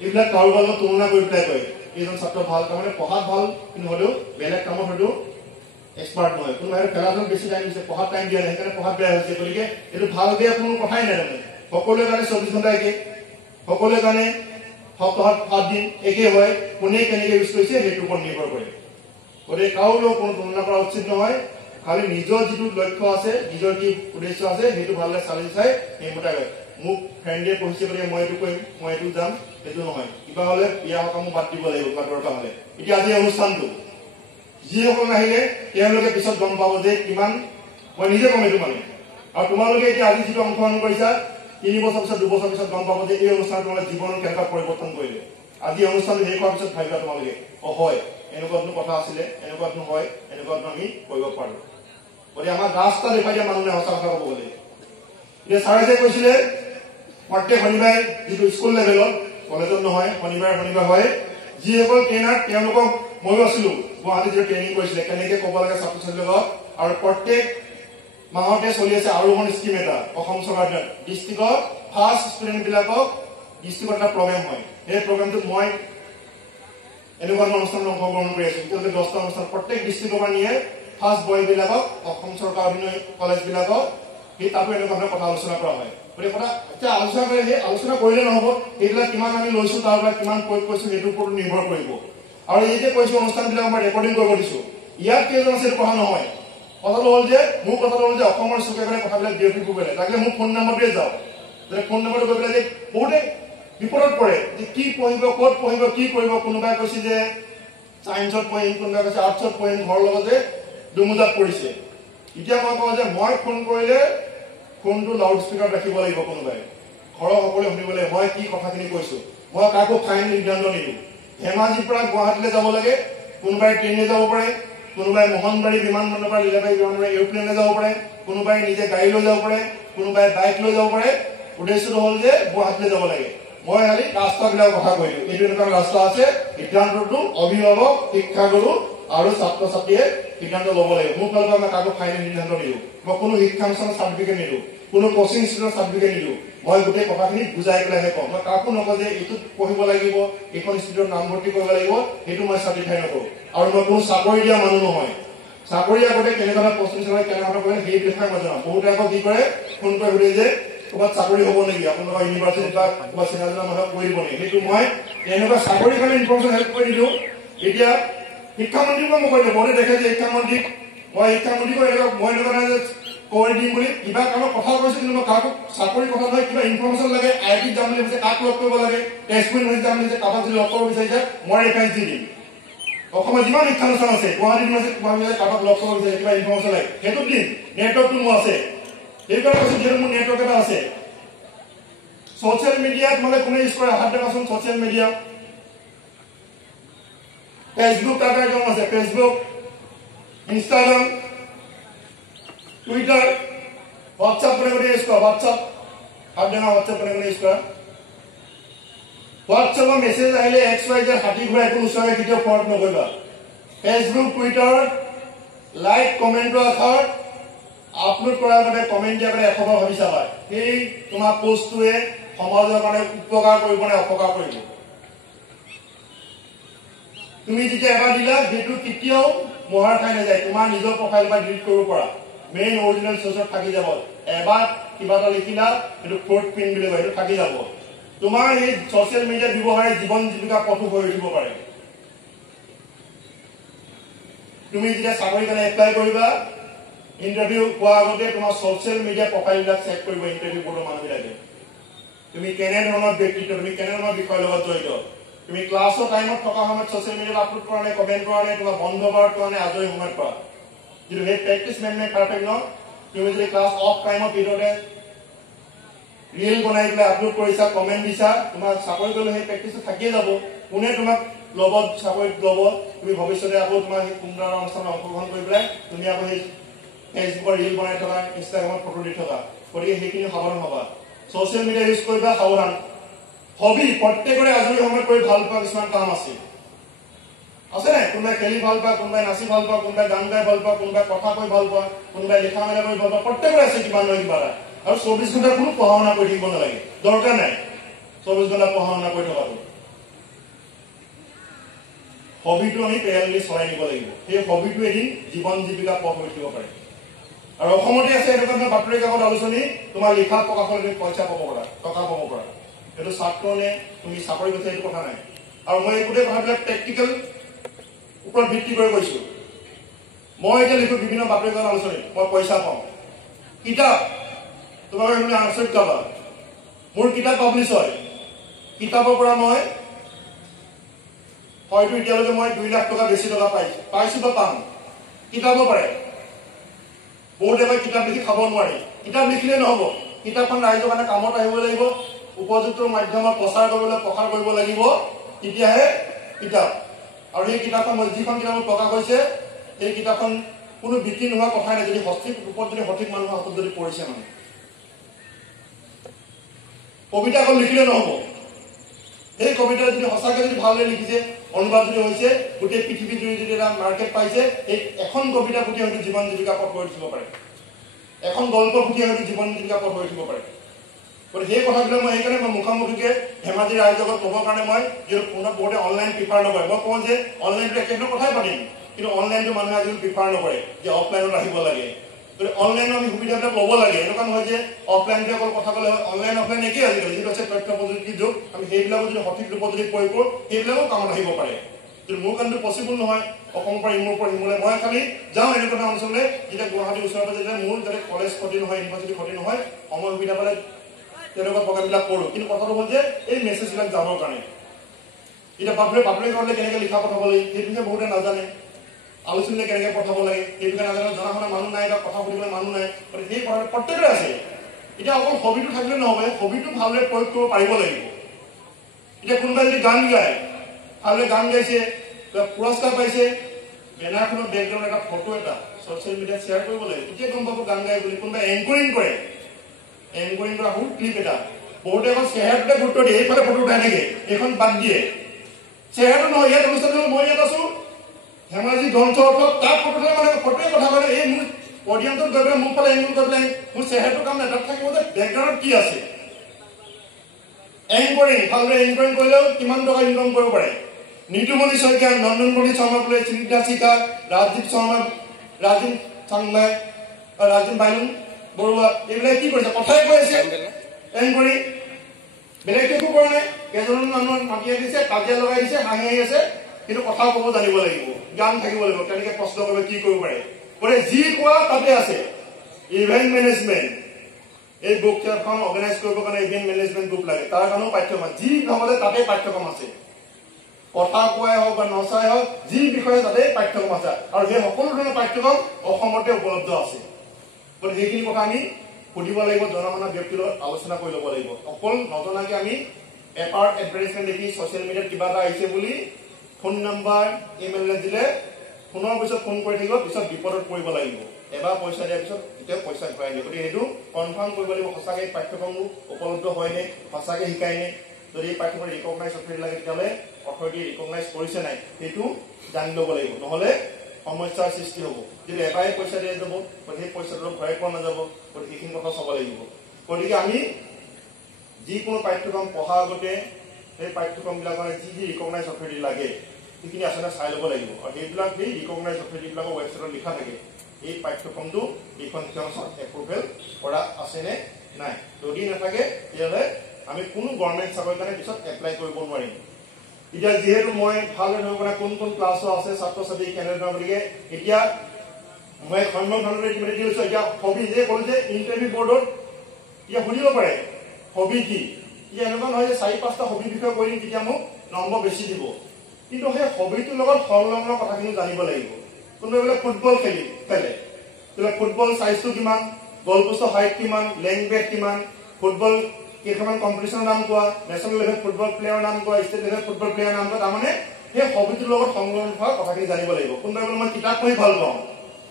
এইবিলাক কাৰোবাৰ লগত তুলনা কৰি পেলাই কয় এইজন ছাত্ৰ ভাল তাৰমানে পঢ়াত ভাল কিন্তু হ'লেও বেলেগ কামত হয়তো এক্সপাৰ্ট নহয় কোনোবাই খেলাধূলাত বেছি টাইম দিছে পঢ়াত টাইম দিয়া নাই সেইকাৰণে পঢ়াত বেয়া হৈছে গতিকে এইটো ভাল বেয়া কোনো কথাই নাই তাৰমানে সকলোৱে কাৰণে 24 ঘণ্টা একে সকলোৱে কাৰণে সপ্তাহত 7 দিন একে হয় কোনে কেনেকৈ ইউজ কৰিছে সেইটোৰ ওপৰত নিৰ্ভৰ কৰে গতিকে কাৰো লগত কোনো তুলনা কৰা উচিত নহয় খালি নিজৰ যিটো লক্ষ্য আছে নিজৰ কি উদ্দেশ্য আছে সেইটো ভালদৰে চালি চাই সেইমতে মোক ফ্ৰেণ্ডে পঢ়িছে গতিকে মই এইটো কৰিম মই এইটো যাম সেইটো নহয় কিবা হ'লে বিয়া সকামো বাদ দিব লাগিব কিবা দৰকাৰ হ'লে এতিয়া আজি অনুষ্ঠানটো যিসকল আহিলে তেওঁলোকে পিছত গম পাব যে কিমান মই নিজে কম এইটো মানে আৰু তোমালোকে এতিয়া আজি যিটো অংশগ্ৰহণ কৰিছা 3 বছৰ পিছত 2 বছৰ পিছত গম পাব যে এই অনুষ্ঠান তোমালোকে জীৱনত কেনেকুৱা পৰিৱৰ্তন কৰিলে আজি অনুষ্ঠানটো শেষ হোৱাৰ পিছত ভাবিবা তোমালোকে হয় এনেকুৱা ধৰণৰ কথা আছিলে এনেকুৱা ধৰণৰ হয় এনেকুৱা ধৰণৰ আমি কৰিব পাৰো গতিকে আমাৰ ৰাস্তা দেখুৱাই দিয়া মানুহে সঁচা কথা ক'ব গ'লে এতিয়া ছাৰে যে কৈছিলে প্ৰত্যেক শনিবাৰে যিটো স্কুল লেভেলত কলেজত নহয় শনিবাৰ হয় যিসকল ট্ৰেইনাৰ তেওঁলোকক ময়ো আছিলো গুৱাহাটীত যিটো ট্ৰেইনিং কৰিছিলে কেনেকৈ ক'ব লাগে ছাত্ৰ ছাত্ৰীৰ লগত আৰু প্ৰত্যেক মাহতে চলি আছে আৰোহণ স্কিম এটা অসম চৰকাৰ ডিষ্ট্ৰিক্টৰ ফাৰ্ষ্ট ষ্টুডেণ্টবিলাকক ডিষ্ট্ৰিক্টত এটা প্ৰগ্ৰেম হয় সেই প্ৰগ্ৰেমটোত মই এনেকুৱা অনুষ্ঠানত অংশগ্ৰহণ কৰি আছো তেওঁলোকে 10টা অনুষ্ঠান প্ৰত্যেক ডিষ্ট্ৰিক্টৰ পৰা নিয়ে ফাৰ্ষ্ট বয়বিলাকক অসম চৰকাৰ অধীনৰ কলেজবিলাকক সেই তাতো এনেকুৱা ধৰণৰ কথা আলোচনা কৰা হয় গতিকে কথা এতিয়া আলোচনা কৰি সেই আলোচনা কৰিলে নহ'ব সেইবিলাক কিমান আমি লৈছো তাৰ পৰা কিমান প্ৰয়োগ কৰিছো সেইটোৰ ওপৰত নিৰ্ভৰ কৰিব আৰু এই যে কৈছো অনুষ্ঠানবিলাক মই ৰেকৰ্ডিং কৰিব দিছো ইয়াত কেইজন আছে পঢ়া নহয় কথাটো হ'ল যে মোৰ কথাটো হ'ল যে অসমৰ চুকে কোণে কথাবিলাক বিয়পি পৰিলে লাগিলে মোৰ ফোন নম্বৰটোৱে যাওক যে ফোন নম্বৰটো গৈ পেলাই যে বহুতে বিপদত পৰে যে কি পঢ়িব ক'ত পঢ়িব কি কৰিব কোনোবাই কৈছে যে সায়েন্সত পঢ়িম কোনোবাই কৈছে আৰ্টছত পঢ়িম ঘৰৰ লগতে দুমুজাত পৰিছে এতিয়া মই কওঁ যে মই ফোন কৰিলে ফোনটো লাউড স্পীকাৰত ৰাখিব লাগিব কোনোবাই ঘৰৰ সকলোৱে শুনিব লাগিব মই কি কথাখিনি কৈছো মই কাকো ফাইন নিৰ্ধাৰণ নিদিওঁ ধেমাজিৰ পৰা গুৱাহাটীলৈ যাব লাগে কোনোবাই ট্ৰেইনে যাব পাৰে কোনোবাই মোহনবাৰী বিমানবন্দৰৰ পৰা লীলাবাৰী বিমানবন্দৰ এৰোপ্লেনে যাব পাৰে কোনোবাই নিজে গাড়ী লৈ যাব পাৰে কোনোবাই বাইক লৈ যাব পাৰে উদ্দেশ্যটো হ'ল যে গুৱাহাটীলৈ যাব লাগে মই খালি ৰাস্তাবিলাকৰ কথা কৈছো এইটো এনেকুৱা ৰাস্তা আছে সিদ্ধান্তটো অভিভাৱক শিক্ষাগুৰু আৰু ছাত্ৰ ছাত্ৰীয়ে সিদ্ধান্ত ল'ব লাগিব মোৰ ফালৰ পৰা মই কাকো ফাইন সিদ্ধান্ত নিদিওঁ মই কোনো শিক্ষানুষ্ঠানৰ চাৰ্টিফিকেট নিদিওঁ কোনো কোচিং ইনষ্টিটিউটৰ চাৰ্টিফিকেট নিদিওঁ মই গোটেই কথাখিনি বুজাই পেলাইহে কওঁ মই কাকো নকওঁ যে এইটোত পঢ়িব লাগিব এইখন ইনষ্টিটিউটত নামভৰ্তি কৰিব লাগিব সেইটো মই চাৰ্টিফাই নকৰোঁ আৰু মই কোনো চাকৰি দিয়া মানুহ নহয় চাকৰি আগতে কেনেধৰণে প্ৰস্তুতি চলাই কেনেধৰণে কৰে সেই বিষয়ে মই জনাওঁ বহুতে আকৌ কি কৰে ফোন কৰি সুধে যে ক'ৰবাত চাকৰি হ'ব নেকি আপোনালোকৰ ইউনিভাৰ্চিটিত বা ক'ৰবাত চিনা জনা মানুহক কৈ দিব নেকি সেইটো মই এনেকুৱা চাকৰিৰ কাৰণে ইনফৰমেশ্যন হেল্প কৰি দিলোঁ এতিয়া শিক্ষামন্ত্ৰীক মই কৈ দিওঁ বহুতে দেখে যে শিক্ষামন্ত্ৰীক মই শিক্ষামন্ত্ৰীক মই এনেকুৱা নাই যে কৈ দিম বুলি কিবা কামৰ কথা কৈছো কিন্তু মই কাকো চাকৰি কথা নহয় কিবা ইনফৰমেশ্যন লাগে আইটিত যাম বুলি ভাবিছে কাক লগ কৰিব লাগে তেজপুৰ ইউনিভাৰ্চিটি যাম বুলি কাৰোবাক যদি লগ কৰিব বিচাৰিছে মই ৰেফাৰেঞ্চ দি দিম অসমত যিমান শিক্ষানুষ্ঠান আছে গুৱাহাটী ইউনিভাৰ্চিটি কাৰোবাক লগ কৰিব বিচাৰিছে কিবা ইনফৰমেশ্যন লাগে সেইটো দিম নেটৱৰ্কটো মোৰ আছে এইকাৰণে কৈছো যিহেতু মোৰ নেটৱৰ্ক এটা আছে ছচিয়েল মিডিয়াত মানে কোনে ইউজ কৰে হাত দেখাচোন ছচিয়েল মিডিয়া ফেচবুক কাৰ কাৰ একাউণ্ট আছে ফেচবুক ইনষ্টাগ্ৰাম টুইটাৰ হোৱাটছআপ কোনে কোনে ইউজ কৰা হোৱাটছআপ হাত দেখা হোৱাটছআপ কোনে কোনে ইউজ কৰা হোৱাটছআপৰ মেছেজ আহিলে XYZ হাতী ঘূৰাই কোনো ওচৰলৈ কেতিয়াও ফৰৱাৰ্ড নকৰিবা ফেচবুক টুইটাৰ লাইক কমেণ্টৰ আশাত আপলোড কৰাৰ আগতে কমেণ্ট দিয়াৰ আগতে 100 বাৰ ভাবি চাবা সেই তোমাৰ পোষ্টটোৱে সমাজৰ কাৰণে উপকাৰ কৰিব নে অপকাৰ কৰিব তুমি যেতিয়া এবাৰ দিলা সেইটো কেতিয়াও মহাৰ খাই নাযায় তোমাৰ নিজৰ প্ৰফাইল পৰা ডিলিট কৰিব পৰা মেইন অৰিজিনেল সোৰ্চত থাকি যাব এবাৰ কিবা এটা লিখিলা সেইটো ফোৰ্থ পিন বুলি কয় সেইটো থাকি যাব তোমাৰ এই সোশ্যাল মিডিয়া ব্যৱহাৰে জীৱন জীৱিকা পথু হৈ উঠিব পাৰে তুমি যেতিয়া চাকৰি কাৰণে এপ্লাই কৰিবা ইন্টাৰভিউ পোৱাৰ আগতে তোমাৰ সোশ্যাল মিডিয়া প্ৰফাইলবিলাক চেক কৰিব ইন্টাৰভিউ বোৰ্ডৰ মানুহবিলাকে তুমি কেনে ধৰণৰ ব্যক্তিত্ব তুমি কেনে ধৰণৰ বিষয়ৰ লগত জড়িত তুমি ক্লাছৰ টাইমত থকা সময়ত সোশ্যাল মিডিয়াত আপলোড কৰা নে কমেন্ট কৰা নে তোমাৰ বন্ধ বাৰ কৰা নে আজৰি সময়ত কৰা যদি সেই প্ৰেক্টিছ মেনে পাৰফেক্ট ন তুমি যদি ক্লাছ অফ টাইমত ভিডিঅ'তে ৰিল বনাই পেলাই আপলোড কৰিছা কমেন্ট দিছা তোমাৰ চাকৰি কৰিলে সেই প্ৰেক্টিছটো থাকিয়ে যাব কোনে তোমাক লগত চাকৰিত ল'ব তুমি ভৱিষ্যতে আকৌ তোমাৰ সেই কোনটা অনুষ্ঠানত অংশগ্ৰহণ কৰি পেলাই তুমি আকৌ সেই ফেচবুকৰ ৰিল বনাই থকা ইনষ্টাগ্ৰামত ফটো দি থকা গতিকে সেইখিনি সাৱধান হবা সোশ্যাল মিডিয়া ইউজ কৰিবা সাৱধান হবি প্ৰত্যেকৰে আজৰি সময়ত কৰি ভাল পোৱা কিছুমান কাম আছে নাই কোনোবাই খেলি ভাল পোৱা কোনোবাই নাচি ভাল পোৱা কোনোবাই গান গাই ভাল পোৱা কোনোবাই কথা কৈ ভাল পোৱা কোনোবাই লিখা মেলা কৰি ভাল পোৱা প্ৰত্যেকৰে আছে কিবা নহয় কিবা এটা আৰু 24 ঘণ্টা কোনো পঢ়া শুনা কৰি থাকিব নালাগে দৰকাৰ নাই 24 ঘণ্টা পঢ়া শুনা কৰি থকাটো হবিটো আমি পেৰেলি চলাই নিব লাগিব সেই হবিটো এদিন জীৱন জীৱিকা পথ হৈ থাকিব পাৰে আৰু অসমতে আছে এনেকুৱা ধৰণৰ বাতৰি কাকত আলোচনী তোমাৰ লিখা প্ৰকাশৰ তুমি পইচা পাব পাৰা টকা পাব পাৰা এইটো ছাত্ৰ নে তুমি চাকৰি কৰিছা এইটো কথা নাই আৰু মই এই গোটেই কথাবিলাক প্ৰেক্টিকেল ওপৰত ভিত্তি কৰি কৈছো মই এতিয়া লিখো বিভিন্ন বাতৰি কাকত আলোচনী মই পইচা পাওঁ কিতাপ তোমালোকে শুনি আচৰিত পাবা মোৰ কিতাপ পাব্লিছ হয় কিতাপৰ পৰা মই হয়তো এতিয়ালৈকে মই 2 লাখ টকা বেছি টকা পাইছো বা পাম কিতাপো পাৰে বহুতে কয় কিতাপ লিখি খাব নোৱাৰি কিতাপ লিখিলে নহব কিতাপখন ৰাইজৰ কাৰণে কামত আহিব লাগিব উপযুক্ত মাধ্যমত প্ৰচাৰ কৰিব লাগিব তেতিয়াহে কিতাপ আৰু এই কিতাপখন যিখন কিতাপত প্ৰকাশ হৈছে এই কিতাপখন কোনো ভিত্তি নোহোৱা কথা নাই যদি সঠিক ৰূপত যদি সঠিক মানুহৰ হাতত যদি পৰিছে মানে কবিতা এখন লিখিলে নহব এই কবিতা যদি সঁচাকৈ যদি ভালদৰে লিখিছে অনুবাদ যদি হৈছে গোটেই পৃথিৱী জুৰি যদি এটা মাৰ্কেট পাইছে এই এখন কবিতা পুথি হয়তো জীৱন জীৱিকা পথ হৈ উঠিব পাৰে এখন গল্প পুথি হয়তো জীৱন জীৱিকা পথ হৈ উঠিব পাৰে গতিকে সেই কথাবিলাক মই সেইকাৰণে মই মুখামুখিকে ধেমাজি ৰাইজৰ লগত ক'বৰ কাৰণে মই যিহেতু বহুতে অনলাইন প্ৰিফাৰ নকৰে মই কওঁ যে অনলাইনটো একেধৰণৰ কথাই পাতিম কিন্তু অনলাইনটো মানুহে আজিকালি প্ৰিফাৰ নকৰে যে অফলাইনত আহিব লাগে গতিকে অনলাইনৰ আমি সুবিধাবিলাক ল'ব লাগে এনেকুৱা নহয় যে অফলাইনতে অকল কথা ক'লে অনলাইন অফলাইন একেই আজিকালি যিটো আছে তথ্য প্ৰযুক্তিৰ যুগ আমি সেইবিলাকো যদি সঠিক ৰূপত যদি প্ৰয়োগ কৰোঁ সেইবিলাকো কামত আহিব পাৰে কিন্তু মোৰ কাৰণে পচিবল নহয় অসমৰ পৰা ইমূৰৰ পৰা সিমূৰলৈ মই খালি যাওঁ এনেকুৱা অঞ্চললৈ যেতিয়া গুৱাহাটী ওচৰে পাজৰে যেতিয়া মোৰ যাতে কলেজ ক্ষতি নহয় ইউনিভাৰ্চিটি ক্ষতি নহয় সময় সুবিধা পালে তেনেকুৱা প্ৰগ্ৰামবিলাক কৰোঁ কিন্তু কথাটো হ'ল যে এই মেছেজবিলাক যাবৰ কাৰণে এতিয়া বাতৰি কাকতলৈ কেনেকৈ লিখা পঠাব লাগে সেইটো বহুতে নাজানে আলোচনীলৈ কেনেকৈ পঠাব লাগে সেইটো নাজানে জনা শুনা মানুহ নাই বা কথা সুধিবলৈ মানুহ নাই গতিকে সেই কথা প্ৰত্যেকৰে আছে এতিয়া অকল হবিটো থাকিলে নহ'ব হবিটো ভালদৰে প্ৰয়োগ কৰিব পাৰিব লাগিব এতিয়া কোনোবাই যদি গান গায় ভালদৰে গান গাইছে পুৰস্কাৰ পাইছে বেনাৰখনৰ বেকগ্ৰাউণ্ড এটা ফটো এটা ছ'চিয়েল মিডিয়াত শ্বেয়াৰ কৰিব লাগে তেতিয়া গম পাব গান গাই বুলি কোনোবাই এংকৰিং কৰে এংকৰিং কৰা সৰু ক্লিপ এটা বহুতে এখন চেহেৰাটোতে গুৰুত্ব দিয়ে এইফালে ফটো উঠাই থাকে এইখন বাদ দিয়ে চেহেৰাটো নহয় ইয়াত অনুষ্ঠান মই ইয়াত আছো ধেমাজি গ্ৰন্থ তাৰ ফটোতে মানে ফটোৱে কথা ক'লে এই মোৰ অডিয়েন্সত গৈ পেলাই মোৰ ফালে এংগুল কৰি পেলাই মোৰ চেহেৰাটো কাম নাই তাত থাকিব যে বেকগ্ৰাউণ্ডত কি আছে এংকৰিং ভালদৰে এংকৰিং কৰিলেও কিমান টকা ইনকাম কৰিব পাৰে নীতুমণি শইকীয়া নন্দনমণি শৰ্মা বোলে চিন্তা চিকা ৰাজীৱ শৰ্মা ৰাজীৱ চাংমাই ৰাজীৱ বাইলুং বৰুৱা এইবিলাক কি কৰিছে কথাই কৈ আছে এংকৰিং বেলেগ একো কৰা নাই কেইজনমান মানুহ মাতি আনিছে কাজিয়া লগাই দিছে হাঁহি হাঁহি আছে কিন্তু কথা ক'ব জানিব লাগিব জ্ঞান থাকিব লাগিব কেনেকৈ প্ৰশ্ন কৰিব কি কৰিব পাৰে গতিকে যি কোৱা তাতে আছে ইভেণ্ট মেনেজমেণ্ট এই বুক ফেয়াৰখন অৰ্গেনাইজ কৰিবৰ কাৰণে ইভেণ্ট মেনেজমেণ্ট গ্ৰুপ লাগে তাৰ কাৰণেও পাঠ্যক্ৰম যি নহ'লে তাতে পাঠ্যক্ৰম আছে কথা কোৱাই হওক বা নচাই হওক যি বিষয়ে তাতে পাঠ্যক্ৰম আছে আৰু সেই সকলো ধৰণৰ পাঠ্যক্ৰম অসমতে উপলব্ধ আছে গতিকে সেইখিনি কথা আমি সুধিব লাগিব জনা শুনা ব্যক্তিৰ লগত আলোচনা কৰি ল'ব লাগিব অকল নজনাকৈ আমি এপাৰ এডভাৰটাইজমেণ্ট দেখি ছ'চিয়েল মিডিয়াত কিবা এটা আহিছে বুলি ফোন নম্বৰ ইমেইল দিলে ফোনৰ পিছত ফোন কৰি থাকিব পিছত বিপদত পৰিব লাগিব এবাৰ পইচা দিয়াৰ পিছত এতিয়া পইচা ঘূৰাই দিয়ে গতিকে সেইটো কনফাৰ্ম কৰিব লাগিব সঁচাকৈ পাঠ্যক্ৰমবোৰ উপলব্ধ হয়নে সঁচাকৈ শিকায়নে যদি এই পাঠ্যক্ৰম ৰিকগনাইজ অথৰিটি লাগে তেতিয়াহ'লে অথৰিটি ৰিকগনাইজ কৰিছে নাই সেইটো জানি ল'ব লাগিব নহ'লে সমস্যাৰ সৃষ্টি হ'ব যদি এবাৰে পইচা দিয়া যাব সেই পইচাটো ঘূৰাই পোৱা নাযাব গতিকে সেইখিনি কথা চাব লাগিব গতিকে আমি যিকোনো পাঠ্যক্ৰম পঢ়াৰ আগতে সেই পাঠ্যক্ৰমবিলাকৰ যি যি ৰিকগনাইজ অথৰিটি লাগে সেইখিনি আচলতে চাই ল'ব লাগিব আৰু সেইবিলাক সেই ৰিকগনাইজ অথৰিটিবিলাকৰ ৱেবছাইটত লিখা থাকে এই পাঠ্যক্ৰমটো এইখন শিক্ষানুষ্ঠানত এপ্ৰুভেল কৰা আছেনে নাই যদি নাথাকে তেতিয়াহ'লে আমি কোনো গভৰ্ণমেণ্ট চাকৰিৰ কাৰণে পিছত এপ্লাই কৰিব নোৱাৰিম এতিয়া যিহেতু মই ভালদৰে ধৰিব পৰা কোন কোন ক্লাছৰ আছে ছাত্ৰ ছাত্ৰী কেনেধৰণৰ গতিকে এতিয়া মই সম্যক ধৰণে ইতিমধ্যে দি লৈছো এতিয়া হবি যে ক'লো যে ইণ্টাৰভিউ বৰ্ডত এতিয়া শুনিব পাৰে হবি কি এতিয়া এনেকুৱা নহয় যে 4-5টা হবিৰ বিষয়ে কৈ দিম তেতিয়া মোক নম্বৰ বেছি দিব কিন্তু সেই হবিটোৰ লগত সংলগ্ন কথাখিনি জানিব লাগিব কোনোবাই বোলে ফুটবল খেলে বোলে ফুটবল চাইজটো কিমান গলপোষ্টৰ হাইট কিমান লেংথ কিমান ফুটবল কেইখনমান কম্পিটিশ্যনৰ নাম কোৱা নেশ্যনেল লেভেল ফুটবল প্লেয়াৰৰ নাম কোৱা ষ্টেট লেভেল ফুটবল প্লেয়াৰৰ নাম কোৱা তাৰমানে সেই হবিটোৰ লগত সংলগ্ন হোৱা কথাখিনি জানিব লাগিব কোনোবাই বোলে মই কিতাপ পঢ়ি ভাল পাওঁ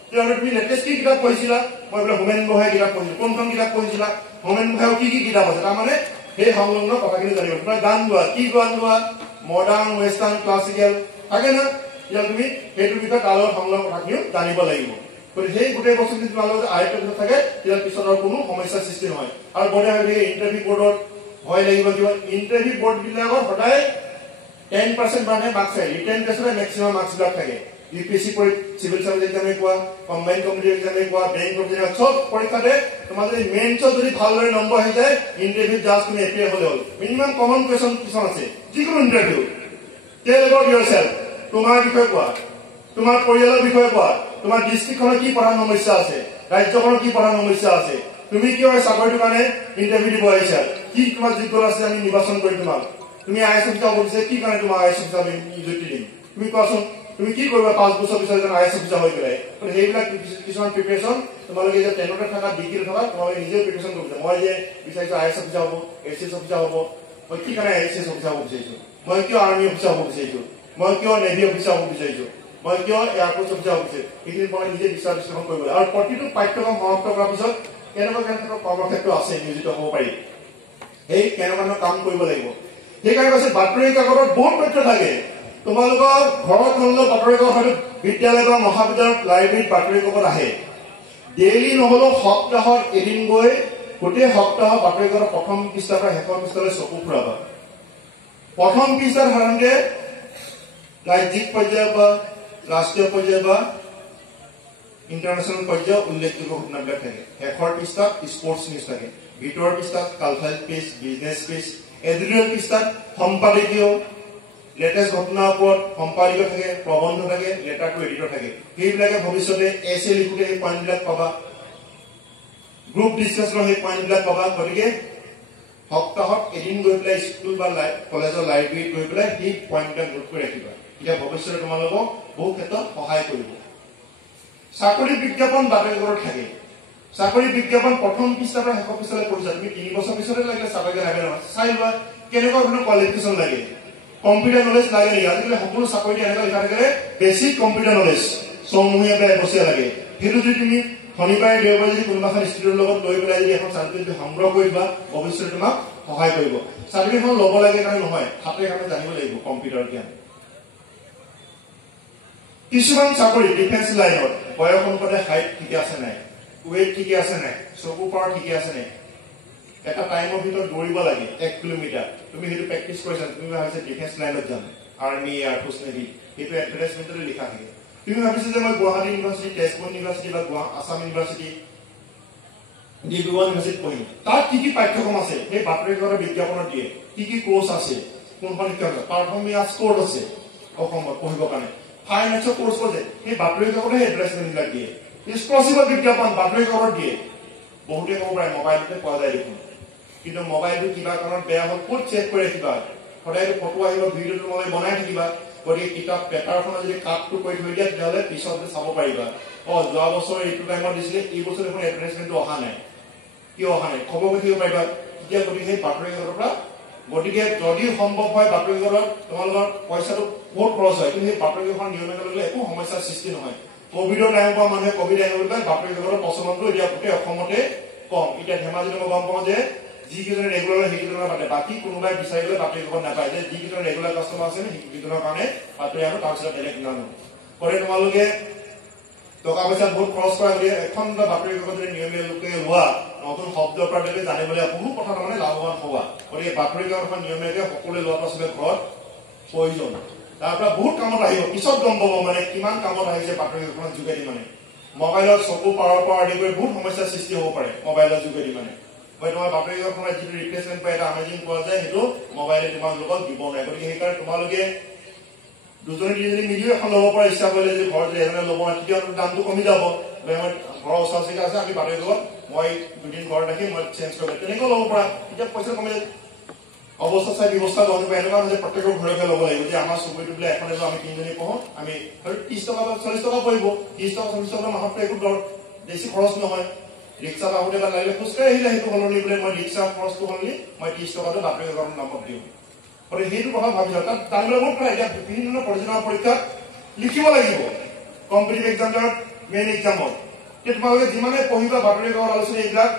তেতিয়াহ'লে তুমি লেটেষ্ট কি কিতাপ পঢ়িছিলা মই বোলে হোমেন বৰগোহাঞিৰ কিতাপ পঢ়িছিলো কোনখন কিতাপ পঢ়িছিলা হোমেন বৰগোহাঞিৰ কি কিতাপ আছে তাৰমানে সেই সংলগ্ন কথাখিনি জানিব তোমাৰ গান গোৱা কি গান গোৱা মডাৰ্ণ ৱেষ্টাৰ্ণ ক্লাছিকেল থাকে না এতিয়া তুমি সেইটো বিষয়ে তাৰ লগত সংলগ্ন কথাখিনিও জানিব লাগিব গতিকে সেই গোটেই বস্তুখিনি তোমাৰ লগত আয়ত্ত থাকে তেতিয়া পিছত আৰু কোনো সমস্যাৰ সৃষ্টি নহয় আৰু বৰ্ডে ইণ্টাৰভিউ বৰ্ডত ভয় লাগিব কিবা ইণ্টাৰভিউ বৰ্ডবিলাকত সদায় 10% মানে মাৰ্কছ আহে ৰিটেন টেষ্টতে মেক্সিমাম মাৰ্কছবিলাক থাকে ইউপিএসসি চিভিল সাৰ্ভিস এক্সামে কোৱা কম্বাইন কম্পিটিটিভ এক্সামে কোৱা বেংক কম্পিটিটিভ সব পৰীক্ষাতে তোমাৰ যদি মেইনছত যদি ভালদৰে নম্বৰ আহি যায় ইণ্টাৰভিউ জাষ্ট তুমি এপিয়াৰ হ'লে হ'ল মিনিমাম কমন কুৱেশ্যন কিছুমান আছে যিকোনো ইণ্টাৰভিউ টেল এবাউট ইয়োৰছেল্ফ তোমাৰ বিষয়ে কোৱা তোমাৰ পৰিয়ালৰ বিষয়ে কোৱা তোমাৰ ডিষ্ট্ৰিক্টখনৰ কি প্ৰধান সমস্যা আছে ৰাজ্যখনৰ কি প্ৰধান সমস্যা আছে তুমি কিয় চাকৰিটোৰ কাৰণে ইণ্টাৰভিউ দিব আহিছা কি তোমাৰ যোগ্যতা আছে আমি নিৰ্বাচন কৰিম তোমাক তুমি আইএছ অফিচাৰ কৰিছে কি কাৰণে তোমাৰ আইএছ অফিচাৰ আমি নিযুক্তি দিম তুমি কোৱাচোন তুমি কি কৰিবা 5 বছৰ পিছত যেন আইএছ অফিচাৰ হৈ পেলাই সেইবিলাক কিছুমান প্ৰিপেৰেশ্যন তোমালোকে যে 10তে থকা ডিগ্ৰীত থকা তোমালোকে নিজে প্ৰিপেৰেশ্যন কৰিছা মই যে বিচাৰিছো আইএছ অফিচাৰ হ'ব এছিএছ অফিচাৰ হ'ব মই কি কাৰণে এছিএছ অফিচাৰ হ'ব বিচাৰিছো মই কিয় আৰ্মি অফিচাৰ হ'ব বিচাৰিছো মই কিয় নেভি অফিচাৰ হ'ব বিচাৰিছো মই কিয় এয়াৰফৰ্চ অফিচাৰ হ'ব বিচাৰিছো এইখিনি মই নিজে বিচাৰ বিশ্লেষণ কৰিব লাগে আৰু প্ৰতিটো পাঠ্যক্ৰম সমাপ্ত কৰাৰ পিছত কেনেকুৱা কৰ্মক্ষেত্ৰ আছে নিয়োজিত হ'ব পাৰি সেই কেনেকুৱা কাম কৰিব লাগিব সেইকাৰণে কৈছে বাতৰি কাকতত বহুত তথ্য থাকে তোমালোকৰ ঘৰত নহ'লেও বাতৰি কাকত হয়তো বিদ্যালয় বা মহাবিদ্যালয়ত লাইব্ৰেৰীত বাতৰি কাকত আহে ডেইলি নহ'লেও সপ্তাহত এদিন গৈ গোটেই সপ্তাহত বাতৰি কাকতৰ প্ৰথম পৃষ্ঠাৰ পৰা শেষৰ পৃষ্ঠালৈ চকু ফুৰাবা প্ৰথম পৃষ্ঠাত সাধাৰণতে ৰাজ্যিক পৰ্যায় বা ৰাষ্ট্ৰীয় পৰ্যায় বা ইণ্টাৰনেশ্যনেল পৰ্যায়ৰ উল্লেখযোগ্য ঘটনাবিলাক থাকে শেষৰ পৃষ্ঠাত স্পৰ্টছ নিউজ থাকে ভিতৰৰ পৃষ্ঠাত cultural page business page editorial পৃষ্ঠাত সম্পাদকীয় লেটেষ্ট ঘটনাৰ ওপৰত সম্পাদিত থাকে, প্ৰবন্ধ থাকে, লেটাৰটো এডিটৰ থাকে। সেইবিলাকে ভৱিষ্যতে এছে লিখোতে সেই পইণ্টবিলাক পাবা, গ্ৰুপ ডিছকাছনৰ সেই পইণ্টবিলাক পাবা। গতিকে সপ্তাহত এদিন গৈ পেলাই স্কুল বা কলেজৰ লাইব্ৰেৰীত গৈ পেলাই সেই পইণ্টবিলাক নোট কৰি ৰাখিবা। এতিয়া ভৱিষ্যতে তোমালোকক বহু ক্ষেত্ৰত সহায় কৰিব। চাকৰি বিজ্ঞাপন বাতৰিকাকতত থাকে। চাকৰি বিজ্ঞাপন প্ৰথম পৃষ্ঠাৰ পৰা শেষৰ পৃষ্ঠালৈ পঢ়িছা, তুমি 3 বছৰ পিছতে লাগিলে চাকৰি লাগে নহয়, চাই লোৱা কেনেকুৱা ধৰণৰ কোৱালিফিকেশ্যন লাগে, কম্পিউটাৰ নলেজ লাগে নেকি। আজিকালি সকলো চাকৰিতে এনেকুৱা লিখা থাকে বেছিক কম্পিউটাৰ নলেজ 6 মহীয়া বা 1 বছৰীয়া লাগে। সেইটো যদি তুমি শনিবাৰে দেওবাৰে যদি কোনোবা এখন ষ্টুডেণ্টৰ লগত লৈ পেলাই যদি এখন চাৰ্টিফিকেট সংগ্ৰহ কৰিবা, ভৱিষ্যতে তোমাক সহায় কৰিব। চাৰ্টিফিকেটখন ল'ব লাগে কাৰণে নহয়, হাতে কামে জানিব লাগিব কম্পিউটাৰ জ্ঞান। কিছুমান চাকৰি ডিফেন্স লাইনত বয়স অনুপাতে হাইট ঠিকে আছে নাই, ৱেইট ঠিকে আছে নাই, চকু পাৱাৰ ঠিকে আছে নাই, এটা টাইমৰ ভিতৰত দৌৰিব লাগে 1 কিলোমিটাৰ, তুমি সেইটো প্ৰেক্টিচ কৰিছা, তুমি ভাবিছা ডিফেন্স লাইনত যাম, আৰ্মি, এয়াৰফৰ্চ, নেভি, সেইটো এডভাৰটাইজমেণ্টতে লিখা থাকে। তুমি ভাবিছা যে মই গুৱাহাটী ইউনিভাৰ্চিটি, তেজপুৰ ইউনিভাৰ্চিটি বা আছাম ইউনিভাৰ্চিটি, ডিব্ৰুগড় ইউনিভাৰ্চিটিত পঢ়িম, তাত কি কি পাঠ্যক্ৰম আছে সেই বাতৰিকাকতৰ বিজ্ঞাপনত দিয়ে, কি কি কোৰ্চ আছে, কোনখন শিক্ষা পাৰফৰ্মিয়াছ কোৰ্চ আছে অসমত পঢ়িবৰ কাৰণে, ফাইনেন্সৰ কোৰ্চ আছে, সেই বাতৰিকাকতে সেই এডভাৰটাইজমেণ্টবিলাক দিয়ে। এক্সক্লুচিভ বিজ্ঞাপন বাতৰিকাকতত দিয়ে। বহুতে ক'ব পাৰে মোবাইলতে পোৱা যায় দেখোন, কিন্তু মোবাইলটো কিবা কাৰণত বেয়া হ'ল ক'ত চেক কৰি ৰাখিবা, সদায়তো ফটো আহিব, ভিডিঅ'টো তোমালোকে বনাই থাকিবা। গতিকে কিতাপ পেপাৰখনত যদি কাটটো কৰি থৈ দিয়া তেতিয়াহ'লে পিছত চাব পাৰিবা, যোৱা বছৰ এইটো টাইমত দিছিলে, এই বছৰ দেখোন এডভাৰটাইজমেণ্টটো অহা নাই, কিয় অহা নাই, খবৰ কৰি থাকিব পাৰিবা। তেতিয়া গতিকে সেই বাতৰিকাকতৰ পৰা, গতিকে যদি সম্ভৱ হয় বাতৰিকাকতত তোমালোকৰ পইচাটো বহুত খৰচ হয়, কিন্তু সেই বাতৰিকাকতখন নিয়মীয়া কৰিলে একো সমস্যাৰ সৃষ্টি নহয়। কভিডৰ টাইমৰ পৰা মানুহে কভিড আহিবলৈ বাতৰিকাকতৰ প্ৰচলনটো এতিয়া গোটেই অসমতে কম। এতিয়া ধেমাজিত মই গম পাওঁ যে যিকেইজনে ৰেগুলাৰ সেইকেইজনৰ বাদে বাকী কোনোবাই বিচাৰি গ'লে বাতৰিকাকত নাপায়, যে যিকেইজন ৰেগুলাৰ কাষ্টমাৰ আছে সেইকেইজনৰ কাৰণে বাতৰি আনো, তাৰপিছত বেলেগ নানো। গতিকে তোমালোকে টকা পইচা বহুত খৰচ কৰা, গতিকে এখন বাতৰিকাকত যদি নিয়মীয়া লোকে লোৱা, নতুন শব্দৰ পৰা জানিবলৈ বহু কথা তাৰমানে লাভৱান হোৱা। গতিকে বাতৰিকাকতখন নিয়মীয়াকৈ সকলোৱে লোৱাৰ পাছতে ঘৰত প্ৰয়োজন, তাৰ পৰা বহুত কামত আহিব। পিছত গম পাব মানে কিমান কামত আহিছে বাতৰিকাকতখনৰ যোগেদি। মানে মোবাইলত চকু পাৱাৰ পৰা আদি কৰি বহুত সমস্যাৰ সৃষ্টি হ'ব পাৰে মোবাইলৰ যোগেদি। মানে তোমাৰ বাতৰিকাকতখনৰ যিটো ৰিপ্লেচমেণ্ট পায়, এটা আমেজিং পোৱা যায়, সেইটো মোবাইলে তোমালোকক দিব নোৱাৰে। গতিকে সেইকাৰণে তোমালোকে 2-3জনী মিলিও এখন ল'ব পৰা ইচ্ছা কৰিলে, যে ঘৰত এজনে ল'ব তেতিয়া দামটো কমি যাব। ঘৰৰ ওচৰ চিকা আছে, আমি বাতৰিকাকত মই 2 দিন ঘৰত ৰাখি মই চেঞ্জ কৰিব, তেনেকেও ল'ব পৰা, তেতিয়া পইচা কমি যায়। অৱস্থা চাই ব্যৱস্থা ল'ব এনেকুৱা নহয় যে প্ৰত্যেকৰ ঘৰকে ল'ব লাগিব, যে আমাৰ চুবুৰীটো বোলে এখন আমি 3জনী পঢ়ো, আমি 30 টকা বা 40 টকা পৰিব, 30 টকা 40 টকা মাহত একো বেছি খৰচ নহয়। ৰিক্সাত আহোঁতে বা লাগিলে খোজকাঢ়ি আহিলে সেইটো সলনি বোলে মই ৰিক্সা খৰচটো সলনি মই 30 টকাটো বাতৰিকাকতৰ নামত দিওঁ। গতিকে সেইটো কথা ভাবিছা, তাত জানিবলৈ বহুত কথা। এতিয়া বিভিন্ন ধৰণৰ পৰ্যালোচনা পৰীক্ষাত লিখিব লাগিব, কম্পিটিটিভ এক্সামৰ মেইন এক্সামত। তোমালোকে যিমানে পঢ়িবা বাতৰিকাকত আলোচনী এইবিলাক